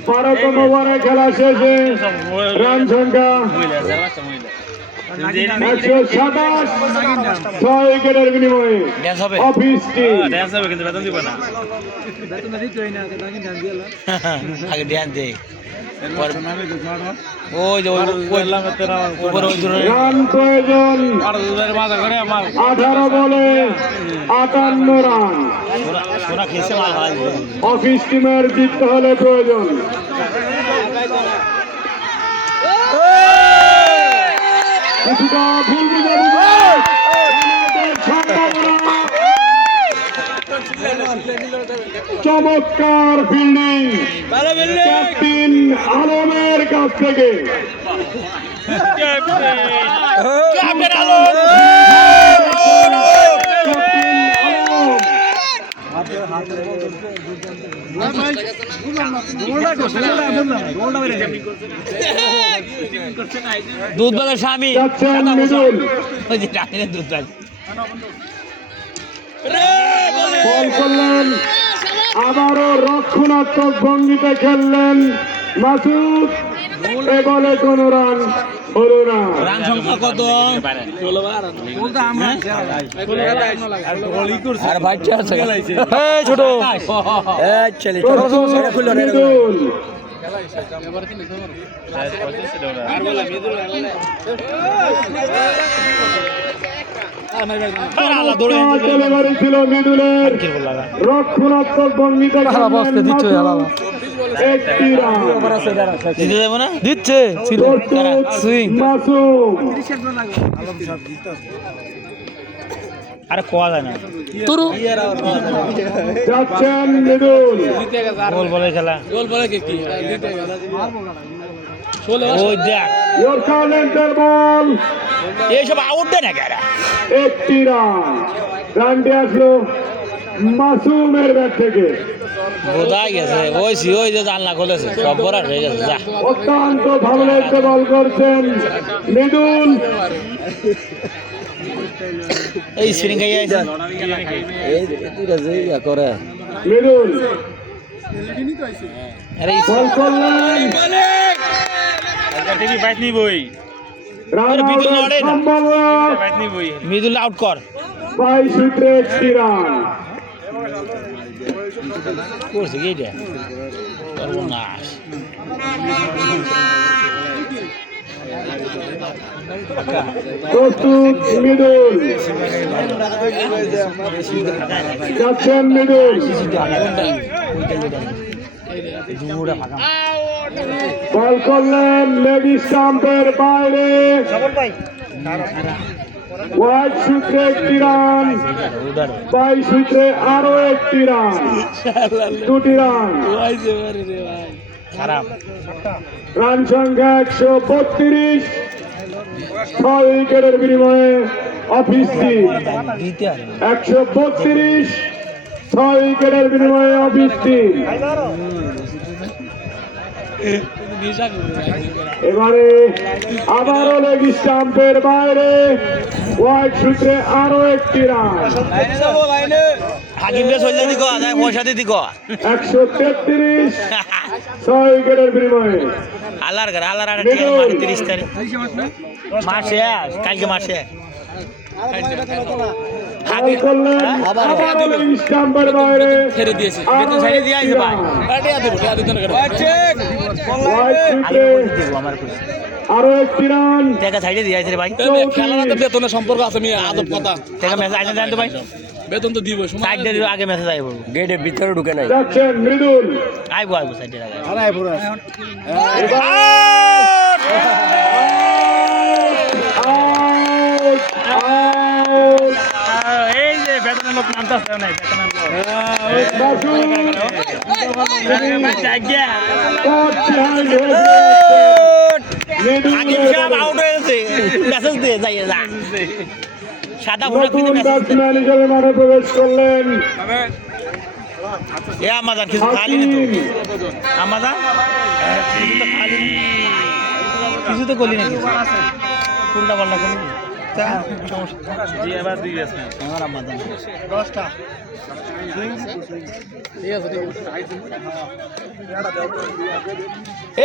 বারোতম ওভারে খেলা শেষে রান সংখ্যা 127, 6 উইকেটের বিনিময়ে অফিস টিম। আগে ধ্যান দে ওই যে রান প্রয়োজন 18 বলে 58 রান। অফিস টিমের জিততে হলে প্রয়োজন কিছুটা ভুল চমৎকার ফিল্ডিং ক্যাপ্টেন আলমের কাছ থেকে। দুধ বাজার স্বামী যাচ্ছেন মৃদুল, দুধ বাজার বল করলেন আবারও রক্ষণাত্মক ভঙ্গিতে খেললেন মাসুদ, এ বলে কোনো রান হলো না। রান সংখ্যা কত? আর বাচ্চা আছে এই ছোট এই চলে মৃদুল ডেলিভারি ছিল মৃদুলের, রক্ষণাত্মক ভঙ্গিতে হালা বসতে দিচ্ছে হালা একটি রান। দিতে যাবো না? দিচ্ছে ছিল প্রস্তুত সুইং মাসুম, আরে কোয়া যায় না। তুরু যাচ্ছেন মৃদুল, গোল বলে খেলা। গোল বলে কি? ওই দেখ ইয়র্কার লেন্থের বল, এইসব আউট দেয় না কেরা। একটি রান। রানটি আসলো মাসুমের ব্যাট থেকে। বোঝাই গেছে ওই যে জানলা খুলেছে সব বড় হয়ে গেছে। যা অত্যন্ত ভালো লাগছে বল করছেন মৃদুল, এই স্প্রিং খাই আছে। এই দুইটা যে ইয়া করে মৃদুল আরে বল করলেন, টিভি বাইট নি বই। রান বিদুল আউটের লড়ে না। সম্ভাবনা, মৃদুল আউট কর। 22 উইকেটে একটি রান। করছে কি এটা? সর্বনাশ। প্রস্তুত মৃদুল, যাচ্ছেন মৃদুল, বল করলেন লেগ স্টাম্পের বাইরে, ওয়াইড সূত্রে একটি রান, 22 উইকেটে আরো একটি রান, দুটি রান। খারাপ। রান সংখ্যা 132, 6 উইকেটের বিনিময়ে অফিস টিম। 132, 6 উইকেটের বিনিময়ে অফিস টিম। এবারে আবারও লেগ স্টাম্পের বাইরে, ওয়াইড সূত্রে আরো একটি রান। হাকিমকে চলে দিক পয়সা দিয়ে দিক 133, 6 উইকেটের বিনিময়ে। আল্লাহর ঘর আল্লাহর 30 তারিখ মাসে কালকে মাসে বল করলেন আবারও লেগ স্টাম্পের বাইরে, ছেড়ে দিয়েছে আরো ছেড়ে দিয়ে একটি আইছে ভাই। রান। ওয়াইড সূত্রে আমার আরো একটি রান। টাকা ছাইড়ে দিয়ে আইছে রে ভাই। খেলার বেতনের সম্পর্ক আছে আমি আদব কথা। টাকা মেসেজ আইছে জানতো ভাই। বেতন তো দিব সময়। সাইড দিয়ে আগে মেসেজ আইবো। গেটের ভিতরে ঢুকে নাই যাচ্ছেন মৃদুল, আইবো সাইড দিয়ে আগে। Out, out. এই যে বেতনের লোক নামতাছে না বেতনের লোক। জায়গা হাকিম সাহেব আউট হয়েছে মেসেজ দিয়ে যাই যা সাদা ভুরা কিনে মেসেজ ব্যাটসম্যান হিসেবে মাঠে প্রবেশ করলেন এ আমাদের কিছু খালি নি তো আমাদের কিছু তো করলি না কোনটা বললা কোন জি এবার দুই ব্যাটসম্যান আমার আমাদের 10টা ঠিক আছে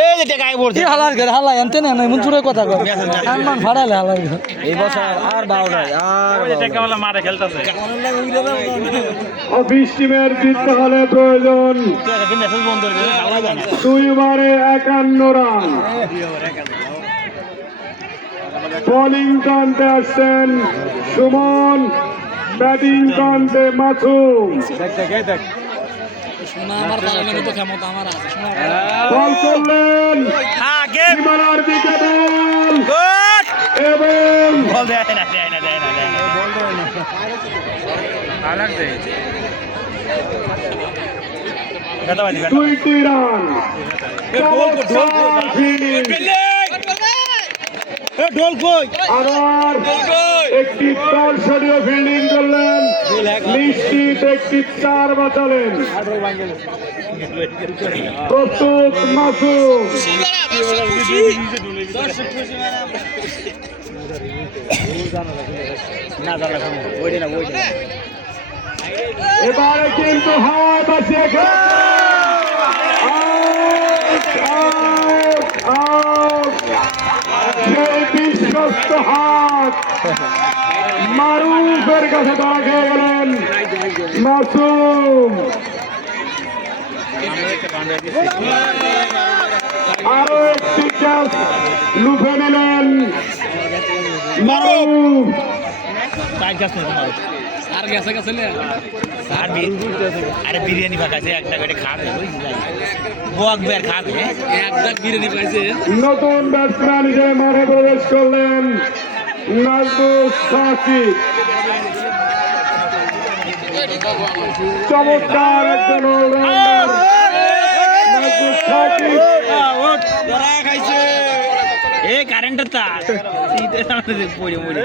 এই যে টাকা আই পড়ছে হালার ঘরে হালা এনতে না মন চুরে কথা কয় সম্মান ফাড়ালে হালার ঘরে এই বছর আর বাউ নাই আর ওই যে টাকা वाला মারে খেলতাছে অফিস টিমের জিততে হলে প্রয়োজন তুই মেসেজ বন্ধ করে দে ভালো যায় না 2 ওভারে 51 রান। বোলিং টানতে আসছেন সুমন, ব্যাটিং টানতে মাসুম। বল করলেন হ্যাঁ গেম সীমানার দিকে বল গুড এবং বল দেয় না বল দেয় না আলাগ দে গাদাবাজি 2টি রান। ঢোল কই আবার একটি দর্শনীয় ফিল্ডিং করলেন, নিশ্চিত একটি 4 বাঁচালেন। প্রস্তুত মাসুম, না জানা ওইটা না এবারে কিন্তু হাওয়ায় বাঁচিয়ে সেই বিশ্বস্ত হাত মারুফের কাছে তারা খেয়ে গেলেন মাসুম। আরো একটি ক্যাচ লুফে নিলেন মারুফ। আর গেছে গেছে আরে বিরিয়ানি পাকাছে একটা করে খাবে বক বের খাবে একটা বিরিয়ানি পাইছে নতুন ব্যাটসম্যান হিসেবে মাঠে প্রবেশ করলেন নাজমুল সাকিব। চমৎকার একজন অলরাউন্ডার নাজমুল সাকিব। খাইছে এ কারেন্টের তার পড়ে মরে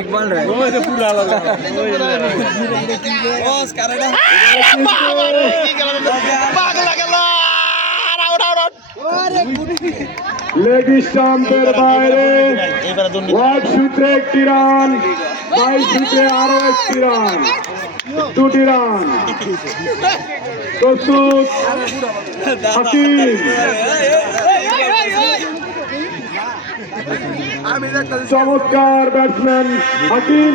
ইকবাল রে ওই যে পুরা লাগা বস কারেন্ট পাগলা গেল আউট আউট আরে লেগ স্টাম্পের বাইরে ওয়াইড সূত্রে একটি রান, বাইশ সূত্রে আরো একটি রান, দুটি রান। প্রস্তুত হাকিম। চমৎকার ব্যাটসম্যান হাকিম।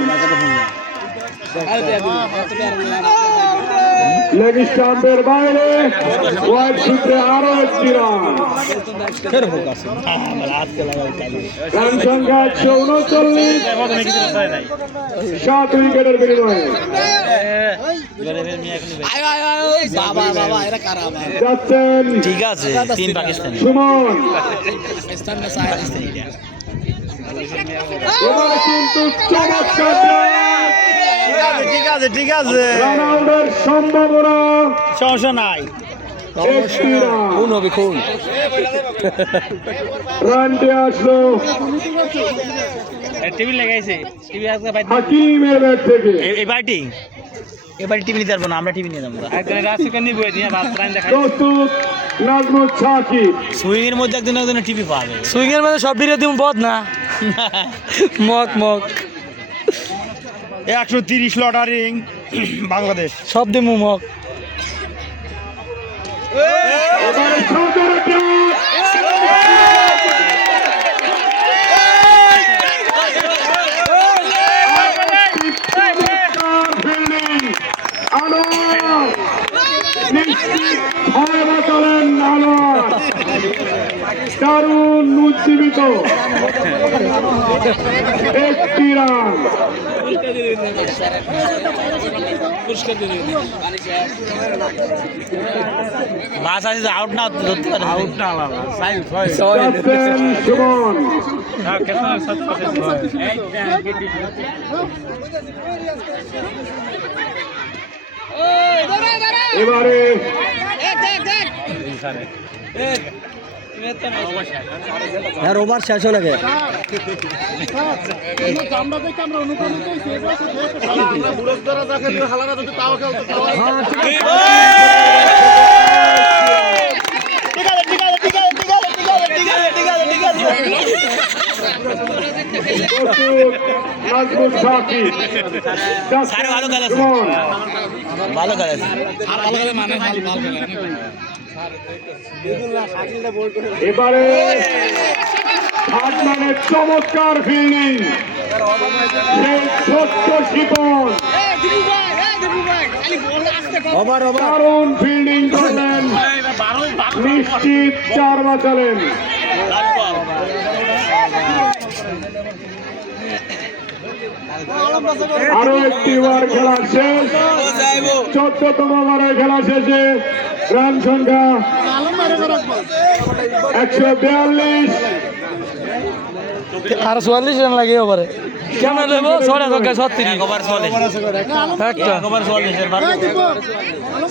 লেগ স্টাম্পের বাইরে ওয়াইড সূত্রে আরো একটি রান। রান সংখ্যা 139, 7 উইকেটের বিনিময়ে যাচ্ছেন ঠিক আছে তিন পাকিস্তানি সুমন। এবারে কিন্তু চমৎকার ঠিক আছে রান আউটের সম্ভাবনা সমস্যা নাই একটি রান। কোন হবে কোন রানটি আসলো টিভি লাগাইছে টিভি আজকে হাকিমের ব্যাট থেকে। এবারে টিভি নিতে পারবো না আমরা টিভি নিয়ে যাবো প্রস্তুত নাজমুল সাকিব। সুইং এর মধ্যে একজন একজন টিভি পাবে সুইং এর মধ্যে সব বিরে দিম পথ না মক মক 130 লটারিং বাংলাদেশ সব দিম মক এবারে সুন্দর ফিল্ডিং আনোয়ার নিশ্চিত ভয় বাঁচালেন আনোয়ার। দারুণ উজ্জীবিত একটি রান। বাস আছে আউট না ধরতে পারে আউট না যাচ্ছেন সুমন। এবারে ওভার শেষ হয়ে লাগে নাজমুল সাকিব। সারে ভালো খেলেছে সুমন। ভালো খেলেছে এবারে হাটম্যানের চমৎকার ফিল্ডিং, সেই ছোট্ট শিপন দারুণ ফিল্ডিং করলেন, নিশ্চিত 4 বাঁচালেন। আরো একটি ওভার খেলা শেষ, 14তম ওভারে খেলা শেষে রান সংখ্যা 142। আর 44 রান লাগে ওভারে কেমন লইব 36 ওভার চলে একটা ওভার চলে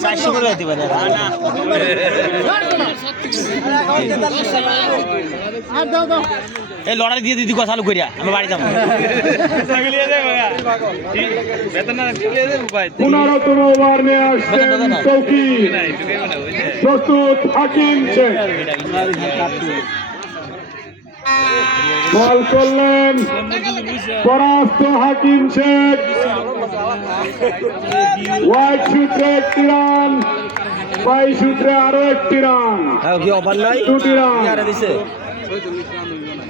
400 করে দিতে পারে এই লড়াই দিয়ে দিদি কথা চালু করিয়া আমি বাড়ি যাবো 15তম ওভার নিয়ে আসছেন তৌকির। প্রস্তুত হাকিম শেখ। বল করলেন পরাস্ত হাকিম শেখ। হোয়াইট সূত্রে 1টি রান, বাই সূত্রে আরো 1টি রান, 2টি রান।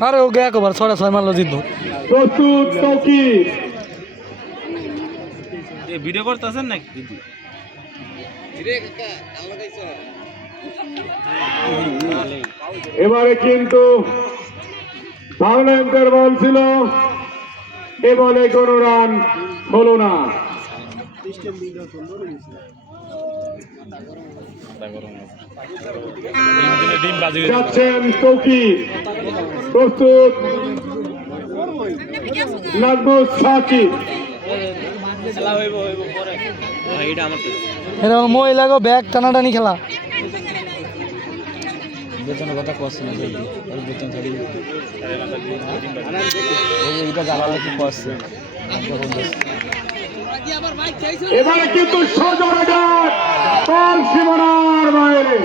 আরে ও গে একবার 6 মারলো জিতবো। প্রস্তুত তৌকির, ভিডিও করতেছেন নাকি? এবারে কিন্তু ভায়োলেন্সের বল ছিল, এ বলে কোনো রান হলো না। যাচ্ছেন তৌকির, প্রস্তুত নাজমুস সাকিব। এটা মহিলা গো ব্যাগ টানাটানি খেলা। বেতনের কথা করছে না জলদি ওর বেতন থাকি এইটা জ্বালালে কি করছে এবারে কিন্তু সজোরে ডাক, বল সীমানার বাইরে।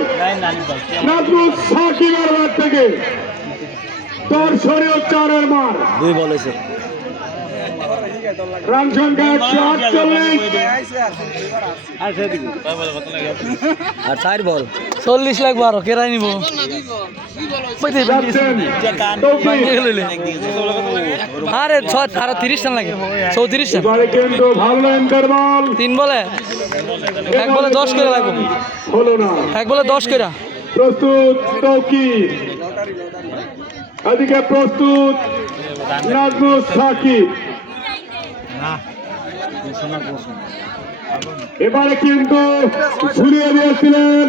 নাজমুস সাকিবের ব্যাট থেকে দর্শনীয় 4-এর মার। 2 বলেছে রান সংখ্যা 148। আর 4 বল 40 লাগবো আরো কেরাই নিবো। যাচ্ছেন তৌকির, আরে 30 রান লাগে, 34 রান। এবারে কিন্তু ভায়োলেন্সের বল, 3 বলে 1 বলে 10 করে লাগবো, হলো না। 1 বলে 10 করে। প্রস্তুত তৌকির, এদিকে প্রস্তুত নাজমুস সাকিব। এবারে কিন্তু ঘুরিয়ে দিয়েছিলেন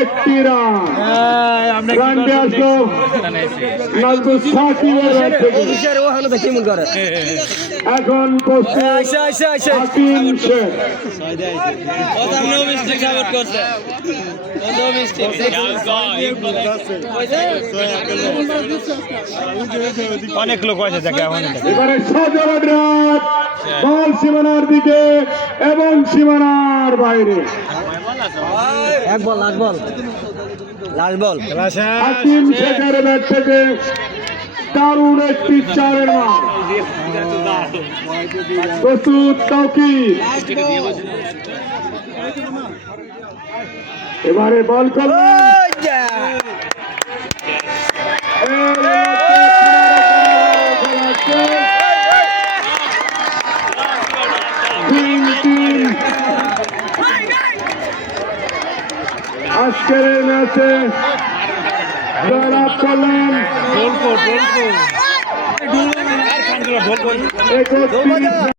1টি রান। রানটি আসলো নাজমুস সাকিবের ব্যাট থেকে। এখন প্রস্তুত হাকিম শেখ। অনেক লোক আছে যাকে এবারে সজোরে ড্রাইভ, বল সীমানার দিকে এবং সীমানার বাইরে। 1 বল লাস্ট বল হাকিম শেখের ব্যাট থেকে দারুণ একটি 4-এর মার। প্রস্তুত তৌকির, এবারে বল করলেন আজকের এই ম্যাচে জয়লাভ করলেন 31